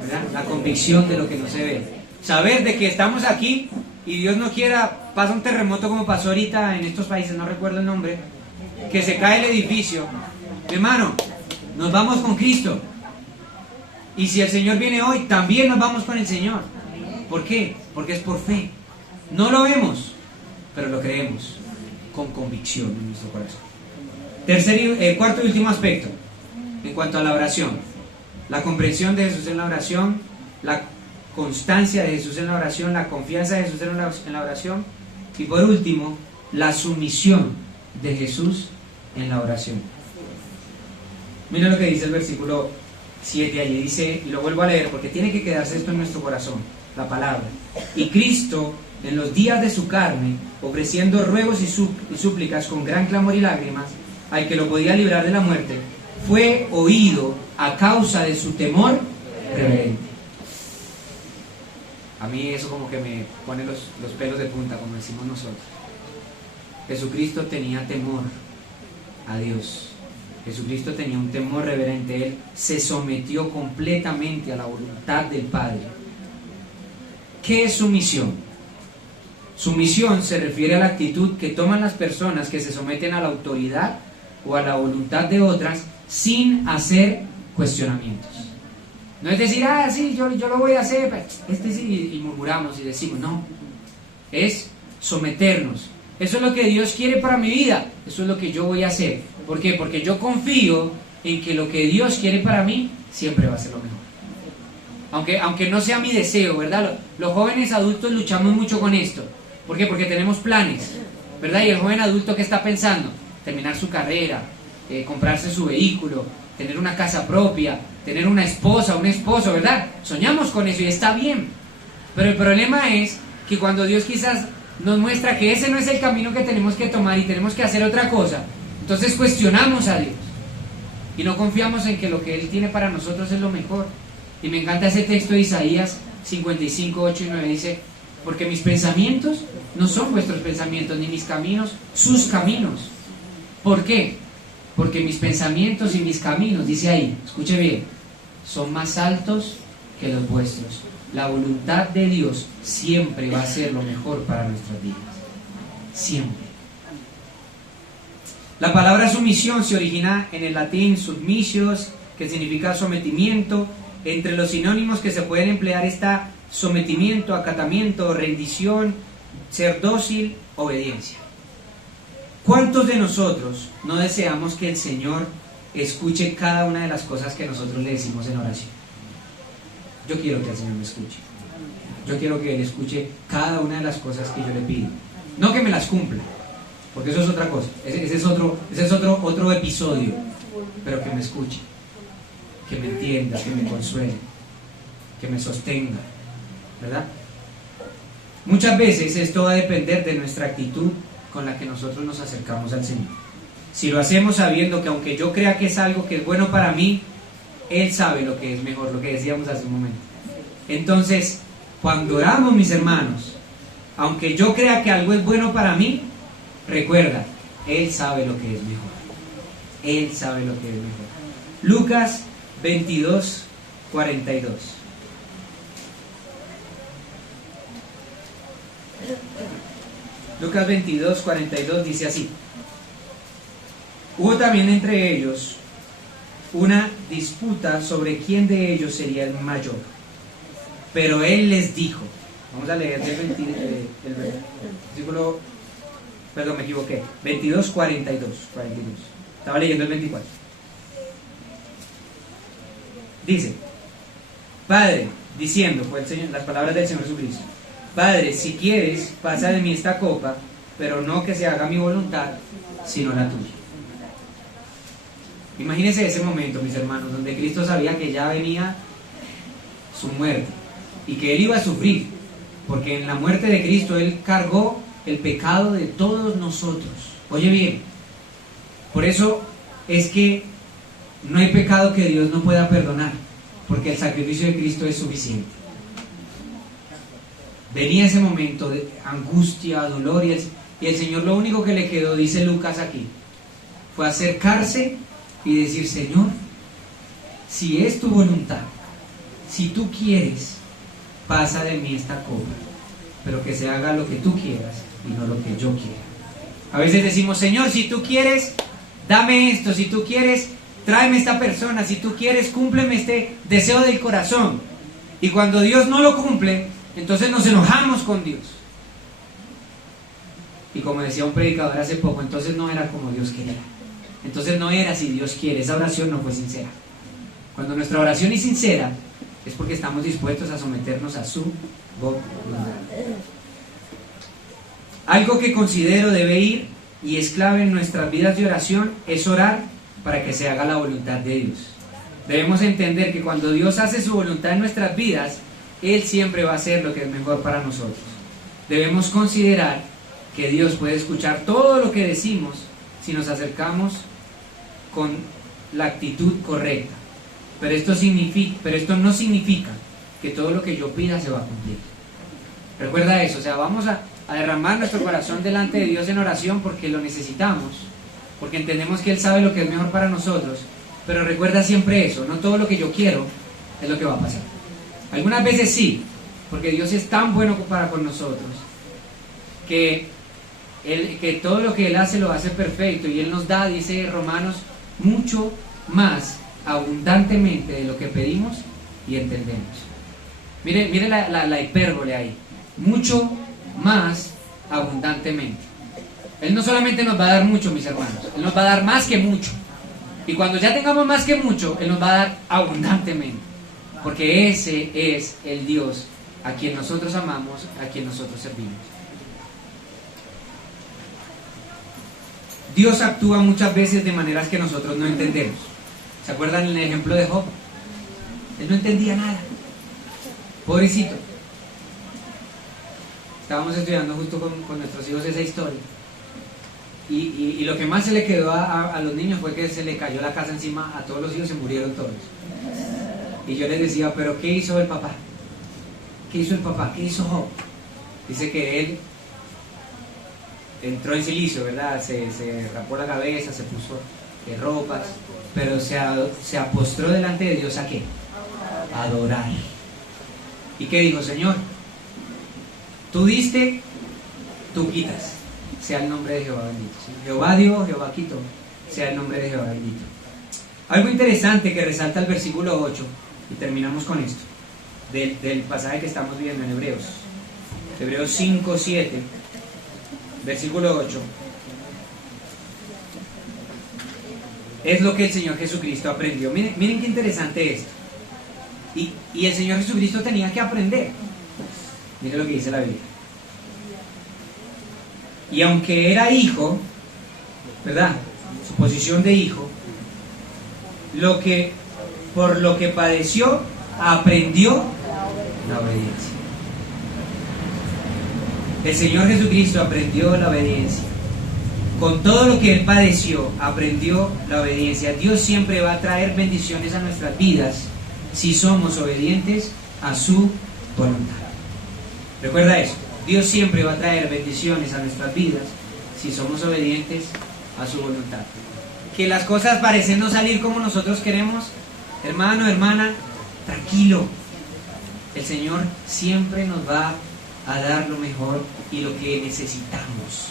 ¿verdad? La convicción de lo que no se ve. Saber de que estamos aquí y Dios no quiera, pasa un terremoto como pasó ahorita en estos países, no recuerdo el nombre, que se cae el edificio. Hermano, nos vamos con Cristo. Y si el Señor viene hoy, también nos vamos con el Señor. ¿Por qué? Porque es por fe. No lo vemos, pero lo creemos con convicción en nuestro corazón. Cuarto y último aspecto, en cuanto a la oración. La comprensión de Jesús en la oración, la constancia de Jesús en la oración, la confianza de Jesús en la oración, y por último, la sumisión de Jesús en la oración. Mira lo que dice el versículo 7 allí, dice, y lo vuelvo a leer porque tiene que quedarse esto en nuestro corazón, la palabra. Y Cristo, en los días de su carne, ofreciendo ruegos y súplicas con gran clamor y lágrimas, al que lo podía librar de la muerte, fue oído a causa de su temor reverente. A mí eso como que me pone los pelos de punta, como decimos nosotros. Jesucristo tenía temor a Dios. Jesucristo tenía un temor reverente. Él se sometió completamente a la voluntad del Padre. ¿Qué es sumisión? Sumisión se refiere a la actitud que toman las personas que se someten a la autoridad o a la voluntad de otras sin hacer cuestionamientos. No es decir, sí, yo lo voy a hacer, y murmuramos y decimos, no. Es someternos. Eso es lo que Dios quiere para mi vida. Eso es lo que yo voy a hacer. ¿Por qué? Porque yo confío en que lo que Dios quiere para mí siempre va a ser lo mejor. Aunque no sea mi deseo, ¿verdad? Los jóvenes adultos luchamos mucho con esto. ¿Por qué? Porque tenemos planes, ¿verdad? Y el joven adulto, ¿qué está pensando? Terminar su carrera, comprarse su vehículo, tener una casa propia, tener una esposa, un esposo, ¿verdad? Soñamos con eso y está bien. Pero el problema es que cuando Dios quizás nos muestra que ese no es el camino que tenemos que tomar y tenemos que hacer otra cosa, entonces cuestionamos a Dios y no confiamos en que lo que Él tiene para nosotros es lo mejor. Y me encanta ese texto de Isaías 55, 8 y 9, dice, porque mis pensamientos no son vuestros pensamientos, ni mis caminos sus caminos. ¿Por qué? Porque mis pensamientos y mis caminos, dice ahí, escuche bien, son más altos que los vuestros. La voluntad de Dios siempre va a ser lo mejor para nuestras vidas. Siempre. La palabra sumisión se origina en el latín submissios, que significa sometimiento. Entre los sinónimos que se pueden emplear está sometimiento, acatamiento, rendición, ser dócil, obediencia. ¿Cuántos de nosotros no deseamos que el Señor escuche cada una de las cosas que nosotros le decimos en oración? Yo quiero que el Señor me escuche. Yo quiero que Él escuche cada una de las cosas que yo le pido. No que me las cumpla, porque eso es otra cosa. Ese es otro episodio. Pero que me escuche, que me entienda, que me consuele, que me sostenga, ¿verdad? Muchas veces esto va a depender de nuestra actitud con la que nosotros nos acercamos al Señor. Si lo hacemos sabiendo que aunque yo crea que es algo que es bueno para mí, Él sabe lo que es mejor, lo que decíamos hace un momento. Entonces, cuando oramos, mis hermanos, aunque yo crea que algo es bueno para mí, recuerda, Él sabe lo que es mejor. Él sabe lo que es mejor. Lucas 22, 42. Lucas 22, 42 dice así: hubo también entre ellos una disputa sobre quién de ellos sería el mayor. Pero él les dijo, vamos a leer el versículo, perdón, me equivoqué, 22, 42. Estaba leyendo el 24. Dice, Padre, diciendo, fue el Señor, las palabras del Señor Jesucristo: Padre, si quieres, pasa de mí esta copa, pero no que se haga mi voluntad, sino la tuya. Imagínense ese momento, mis hermanos, donde Cristo sabía que ya venía su muerte y que Él iba a sufrir, porque en la muerte de Cristo Él cargó el pecado de todos nosotros. Oye bien, por eso es que No hay pecado que Dios no pueda perdonar, porque el sacrificio de Cristo es suficiente. Venía ese momento de angustia, dolor, y el Señor lo único que le quedó, dice Lucas aquí, fue acercarse y decir: Señor, si es tu voluntad, si tú quieres, pasa de mí esta copa, pero que se haga lo que tú quieras y no lo que yo quiera. A veces decimos: Señor, si tú quieres, dame esto; si tú quieres, tráeme esta persona; si tú quieres, cúmpleme este deseo del corazón. Y cuando Dios no lo cumple, entonces nos enojamos con Dios. Y como decía un predicador hace poco, entonces no era como Dios quería. Entonces no era si Dios quiere. Esa oración no fue sincera. Cuando nuestra oración es sincera, es porque estamos dispuestos a someternos a su voluntad. Algo que considero debe ir y es clave en nuestras vidas de oración es orar para que se haga la voluntad de Dios. Debemos entender que cuando Dios hace su voluntad en nuestras vidas, Él siempre va a hacer lo que es mejor para nosotros. Debemos considerar que Dios puede escuchar todo lo que decimos si nos acercamos con la actitud correcta. Pero esto no significa que todo lo que yo pida se va a cumplir. Recuerda eso, o sea, vamos a derramar nuestro corazón delante de Dios en oración porque lo necesitamos, porque entendemos que Él sabe lo que es mejor para nosotros. Pero recuerda siempre eso, no todo lo que yo quiero es lo que va a pasar. Algunas veces sí, porque Dios es tan bueno para con nosotros que todo lo que Él hace lo hace perfecto, y Él nos da, dice Romanos, mucho más abundantemente de lo que pedimos y entendemos. Mire la hipérbole ahí, mucho más abundantemente. Él no solamente nos va a dar mucho, mis hermanos, Él nos va a dar más que mucho. Y cuando ya tengamos más que mucho, Él nos va a dar abundantemente, porque ese es el Dios a quien nosotros amamos, a quien nosotros servimos. Dios actúa muchas veces de maneras que nosotros no entendemos. ¿Se acuerdan el ejemplo de Job? Él no entendía nada. Pobrecito. Estábamos estudiando justo con nuestros hijos esa historia. Y lo que más se le quedó a los niños fue que se le cayó la casa encima a todos los hijos, se murieron todos. Y yo les decía: ¿pero qué hizo el papá? ¿Qué hizo el papá? ¿Qué hizo Job? Dice que él entró en silicio, ¿verdad? Se rapó la cabeza, se puso ropas, pero se apostró delante de Dios. ¿A qué? A adorar. ¿Y qué dijo? Señor, tú diste, tú quitas. Sea el nombre de Jehová bendito. Jehová dio, Jehová quitó. Sea el nombre de Jehová bendito. Algo interesante que resalta el versículo 8, y terminamos con esto, del pasaje que estamos viendo en Hebreos. Hebreos 5, 7, versículo 8. Es lo que el Señor Jesucristo aprendió. Miren qué interesante esto. Y el Señor Jesucristo tenía que aprender. Miren lo que dice la Biblia. Y aunque era hijo, ¿verdad? Su posición de hijo, por lo que padeció, aprendió la obediencia. El Señor Jesucristo aprendió la obediencia. Con todo lo que Él padeció, aprendió la obediencia. Dios siempre va a traer bendiciones a nuestras vidas si somos obedientes a su voluntad. Recuerda eso. Dios siempre va a traer bendiciones a nuestras vidas si somos obedientes a su voluntad. Que las cosas parecen no salir como nosotros queremos, hermano, hermana, tranquilo. El Señor siempre nos va a dar lo mejor y lo que necesitamos.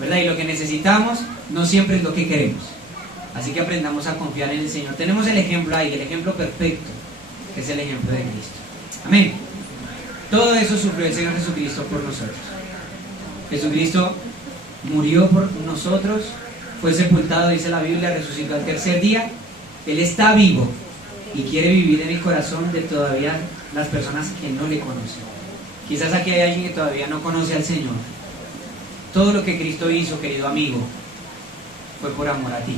¿Verdad? Y lo que necesitamos no siempre es lo que queremos. Así que aprendamos a confiar en el Señor. Tenemos el ejemplo ahí, el ejemplo perfecto, que es el ejemplo de Cristo. Amén. Todo eso sufrió el Señor Jesucristo por nosotros. Jesucristo murió por nosotros, fue sepultado, dice la Biblia, resucitó al tercer día. Él está vivo y quiere vivir en el corazón de todavía las personas que no le conocen. Quizás aquí hay alguien que todavía no conoce al Señor. Todo lo que Cristo hizo, querido amigo, fue por amor a ti.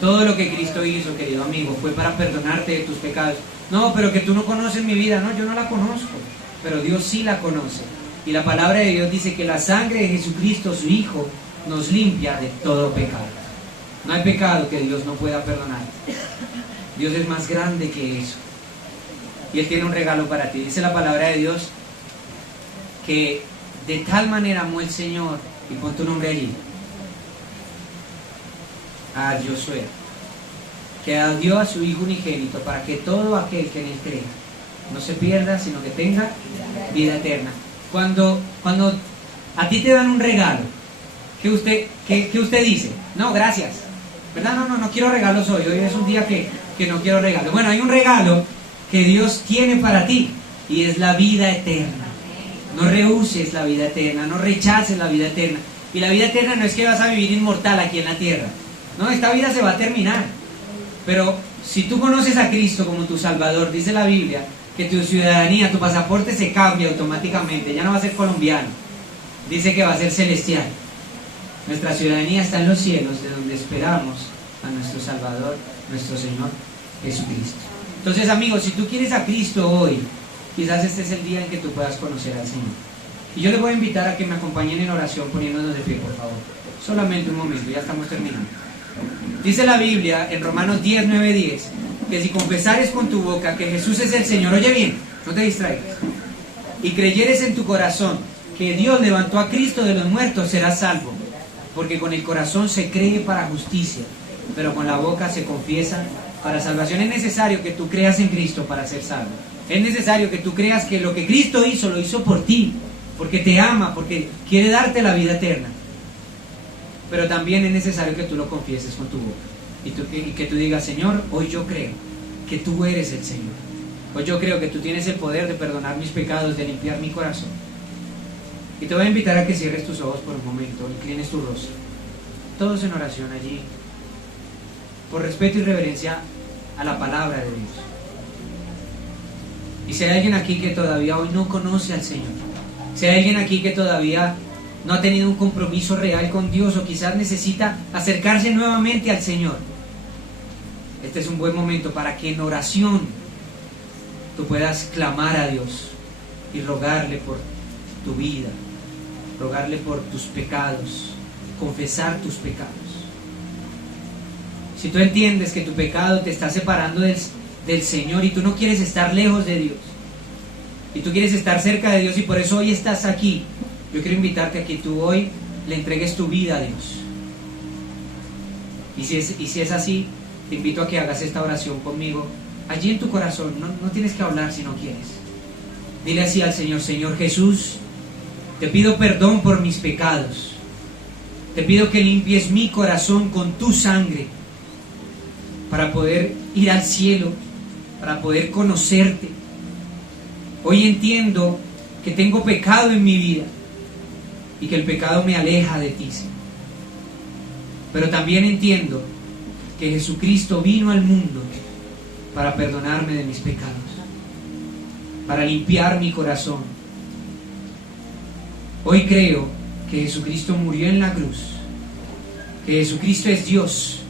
Todo lo que Cristo hizo, querido amigo, fue para perdonarte de tus pecados. No, pero que tú no conoces mi vida. No, yo no la conozco, pero Dios sí la conoce. Y la palabra de Dios dice que la sangre de Jesucristo, su Hijo, nos limpia de todo pecado. No hay pecado que Dios no pueda perdonar. Dios es más grande que eso. Y Él tiene un regalo para ti. Dice la palabra de Dios que de tal manera amó el Señor, y pon tu nombre allí, a Josué, que dio a su Hijo unigénito para que todo aquel que en Él crea no se pierda, sino que tenga vida eterna. Cuando a ti te dan un regalo, ¿qué usted dice? No, gracias, ¿verdad? No quiero regalos hoy es un día que no quiero regalos. Bueno, hay un regalo que Dios tiene para ti, y es la vida eterna. No rehuses la vida eterna, no rechaces la vida eterna. Y la vida eterna no es que vas a vivir inmortal aquí en la tierra. No, esta vida se va a terminar. Pero si tú conoces a Cristo como tu Salvador, dice la Biblia que tu ciudadanía, tu pasaporte se cambia automáticamente. Ya no va a ser colombiano. Dice que va a ser celestial. Nuestra ciudadanía está en los cielos, de donde esperamos a nuestro Salvador, nuestro Señor Jesucristo. Entonces, amigos, si tú quieres a Cristo hoy, quizás este es el día en que tú puedas conocer al Señor. Y yo les voy a invitar a que me acompañen en oración poniéndonos de pie, por favor. Solamente un momento, ya estamos terminando. Dice la Biblia en Romanos 10, 9, 10, que si confesares con tu boca que Jesús es el Señor, oye bien, no te distraigas, y creyeres en tu corazón que Dios levantó a Cristo de los muertos, serás salvo. Porque con el corazón se cree para justicia, pero con la boca se confiesa para salvación. Es necesario que tú creas en Cristo para ser salvo. Es necesario que tú creas que lo que Cristo hizo, lo hizo por ti, porque te ama, porque quiere darte la vida eterna. Pero también es necesario que tú lo confieses con tu boca y que tú digas: Señor, hoy yo creo que tú eres el Señor. Hoy yo creo que tú tienes el poder de perdonar mis pecados, de limpiar mi corazón. Y te voy a invitar a que cierres tus ojos por un momento, inclines tu rostro, todos en oración allí, por respeto y reverencia a la palabra de Dios. Y si hay alguien aquí que todavía hoy no conoce al Señor, si hay alguien aquí que todavía no ha tenido un compromiso real con Dios, o quizás necesita acercarse nuevamente al Señor, este es un buen momento para que en oración tú puedas clamar a Dios y rogarle por tu vida, rogarle por tus pecados, confesar tus pecados. Si tú entiendes que tu pecado te está separando del Señor y tú no quieres estar lejos de Dios, y tú quieres estar cerca de Dios, y por eso hoy estás aquí, yo quiero invitarte a que tú hoy le entregues tu vida a Dios. Y si es así, te invito a que hagas esta oración conmigo, allí en tu corazón. No tienes que hablar si no quieres. Dile así al Señor: Señor Jesús, te pido perdón por mis pecados. Te pido que limpies mi corazón con tu sangre, para poder ir al cielo, para poder conocerte. Hoy entiendo que tengo pecado en mi vida y que el pecado me aleja de ti, Señor. Pero también entiendo que Jesucristo vino al mundo para perdonarme de mis pecados, para limpiar mi corazón. Hoy creo que Jesucristo murió en la cruz, que Jesucristo es Dios,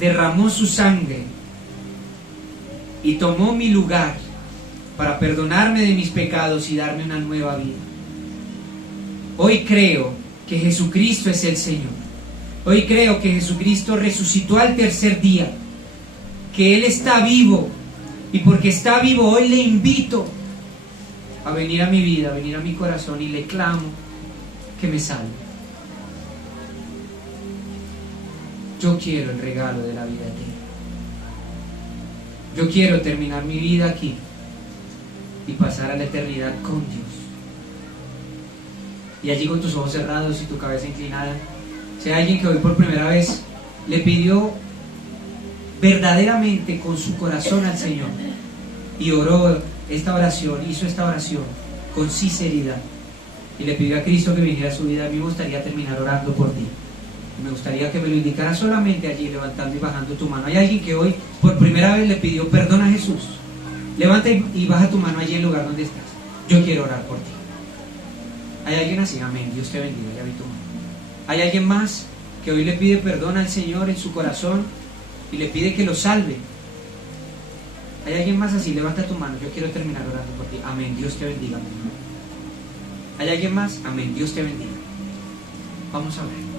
derramó su sangre y tomó mi lugar para perdonarme de mis pecados y darme una nueva vida. Hoy creo que Jesucristo es el Señor. Hoy creo que Jesucristo resucitó al tercer día, que Él está vivo, y porque está vivo hoy le invito a venir a mi vida, a venir a mi corazón, y le clamo que me salve. Yo quiero el regalo de la vida eterna. Yo quiero terminar mi vida aquí y pasar a la eternidad con Dios. Y allí, con tus ojos cerrados y tu cabeza inclinada, si hay alguien que hoy por primera vez le pidió verdaderamente con su corazón al Señor y oró esta oración, hizo esta oración con sinceridad y le pidió a Cristo que viniera a su vida, a mí me gustaría terminar orando por ti. Me gustaría que me lo indicara solamente allí, levantando y bajando tu mano. Hay alguien que hoy por primera vez le pidió perdón a Jesús. Levanta y baja tu mano allí en el lugar donde estás. Yo quiero orar por ti. ¿Hay alguien así? Amén. Dios te bendiga. Ya vi tu mano. ¿Hay alguien más que hoy le pide perdón al Señor en su corazón y le pide que lo salve? ¿Hay alguien más así? Levanta tu mano. Yo quiero terminar orando por ti. Amén. Dios te bendiga. ¿Hay alguien más? Amén. Dios te bendiga. Vamos a ver.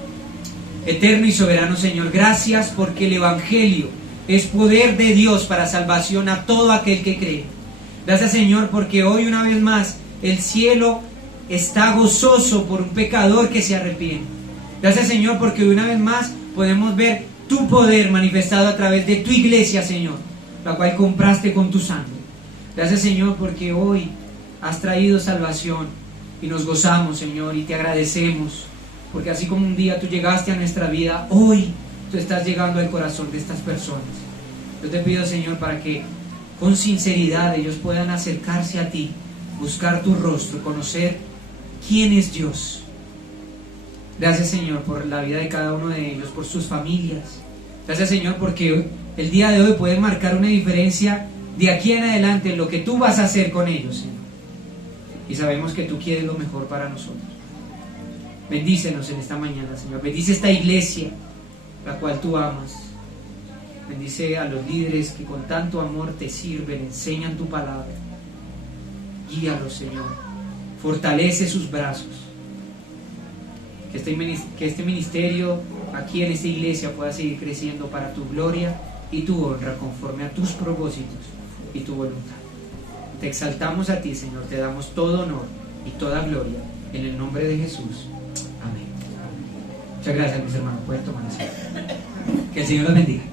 Eterno y soberano Señor, gracias porque el Evangelio es poder de Dios para salvación a todo aquel que cree. Gracias Señor porque hoy una vez más el cielo está gozoso por un pecador que se arrepiente. Gracias Señor porque una vez más podemos ver tu poder manifestado a través de tu iglesia, Señor, la cual compraste con tu sangre. Gracias Señor porque hoy has traído salvación y nos gozamos, Señor, y te agradecemos porque así como un día tú llegaste a nuestra vida, hoy tú estás llegando al corazón de estas personas. Yo te pido, Señor, para que con sinceridad ellos puedan acercarse a ti, buscar tu rostro, conocer quién es Dios. Gracias, Señor, por la vida de cada uno de ellos, por sus familias. Gracias, Señor, porque el día de hoy puede marcar una diferencia de aquí en adelante en lo que tú vas a hacer con ellos, Señor. Y sabemos que tú quieres lo mejor para nosotros. Bendícenos en esta mañana, Señor. Bendice esta iglesia, la cual tú amas. Bendice a los líderes que con tanto amor te sirven, enseñan tu palabra. Guíalos, Señor. Fortalece sus brazos. Que este ministerio aquí en esta iglesia pueda seguir creciendo para tu gloria y tu honra, conforme a tus propósitos y tu voluntad. Te exaltamos a ti, Señor. Te damos todo honor y toda gloria en el nombre de Jesús. Amén. Muchas gracias, mis hermanos. Pueden tomar asiento. Que el Señor los bendiga.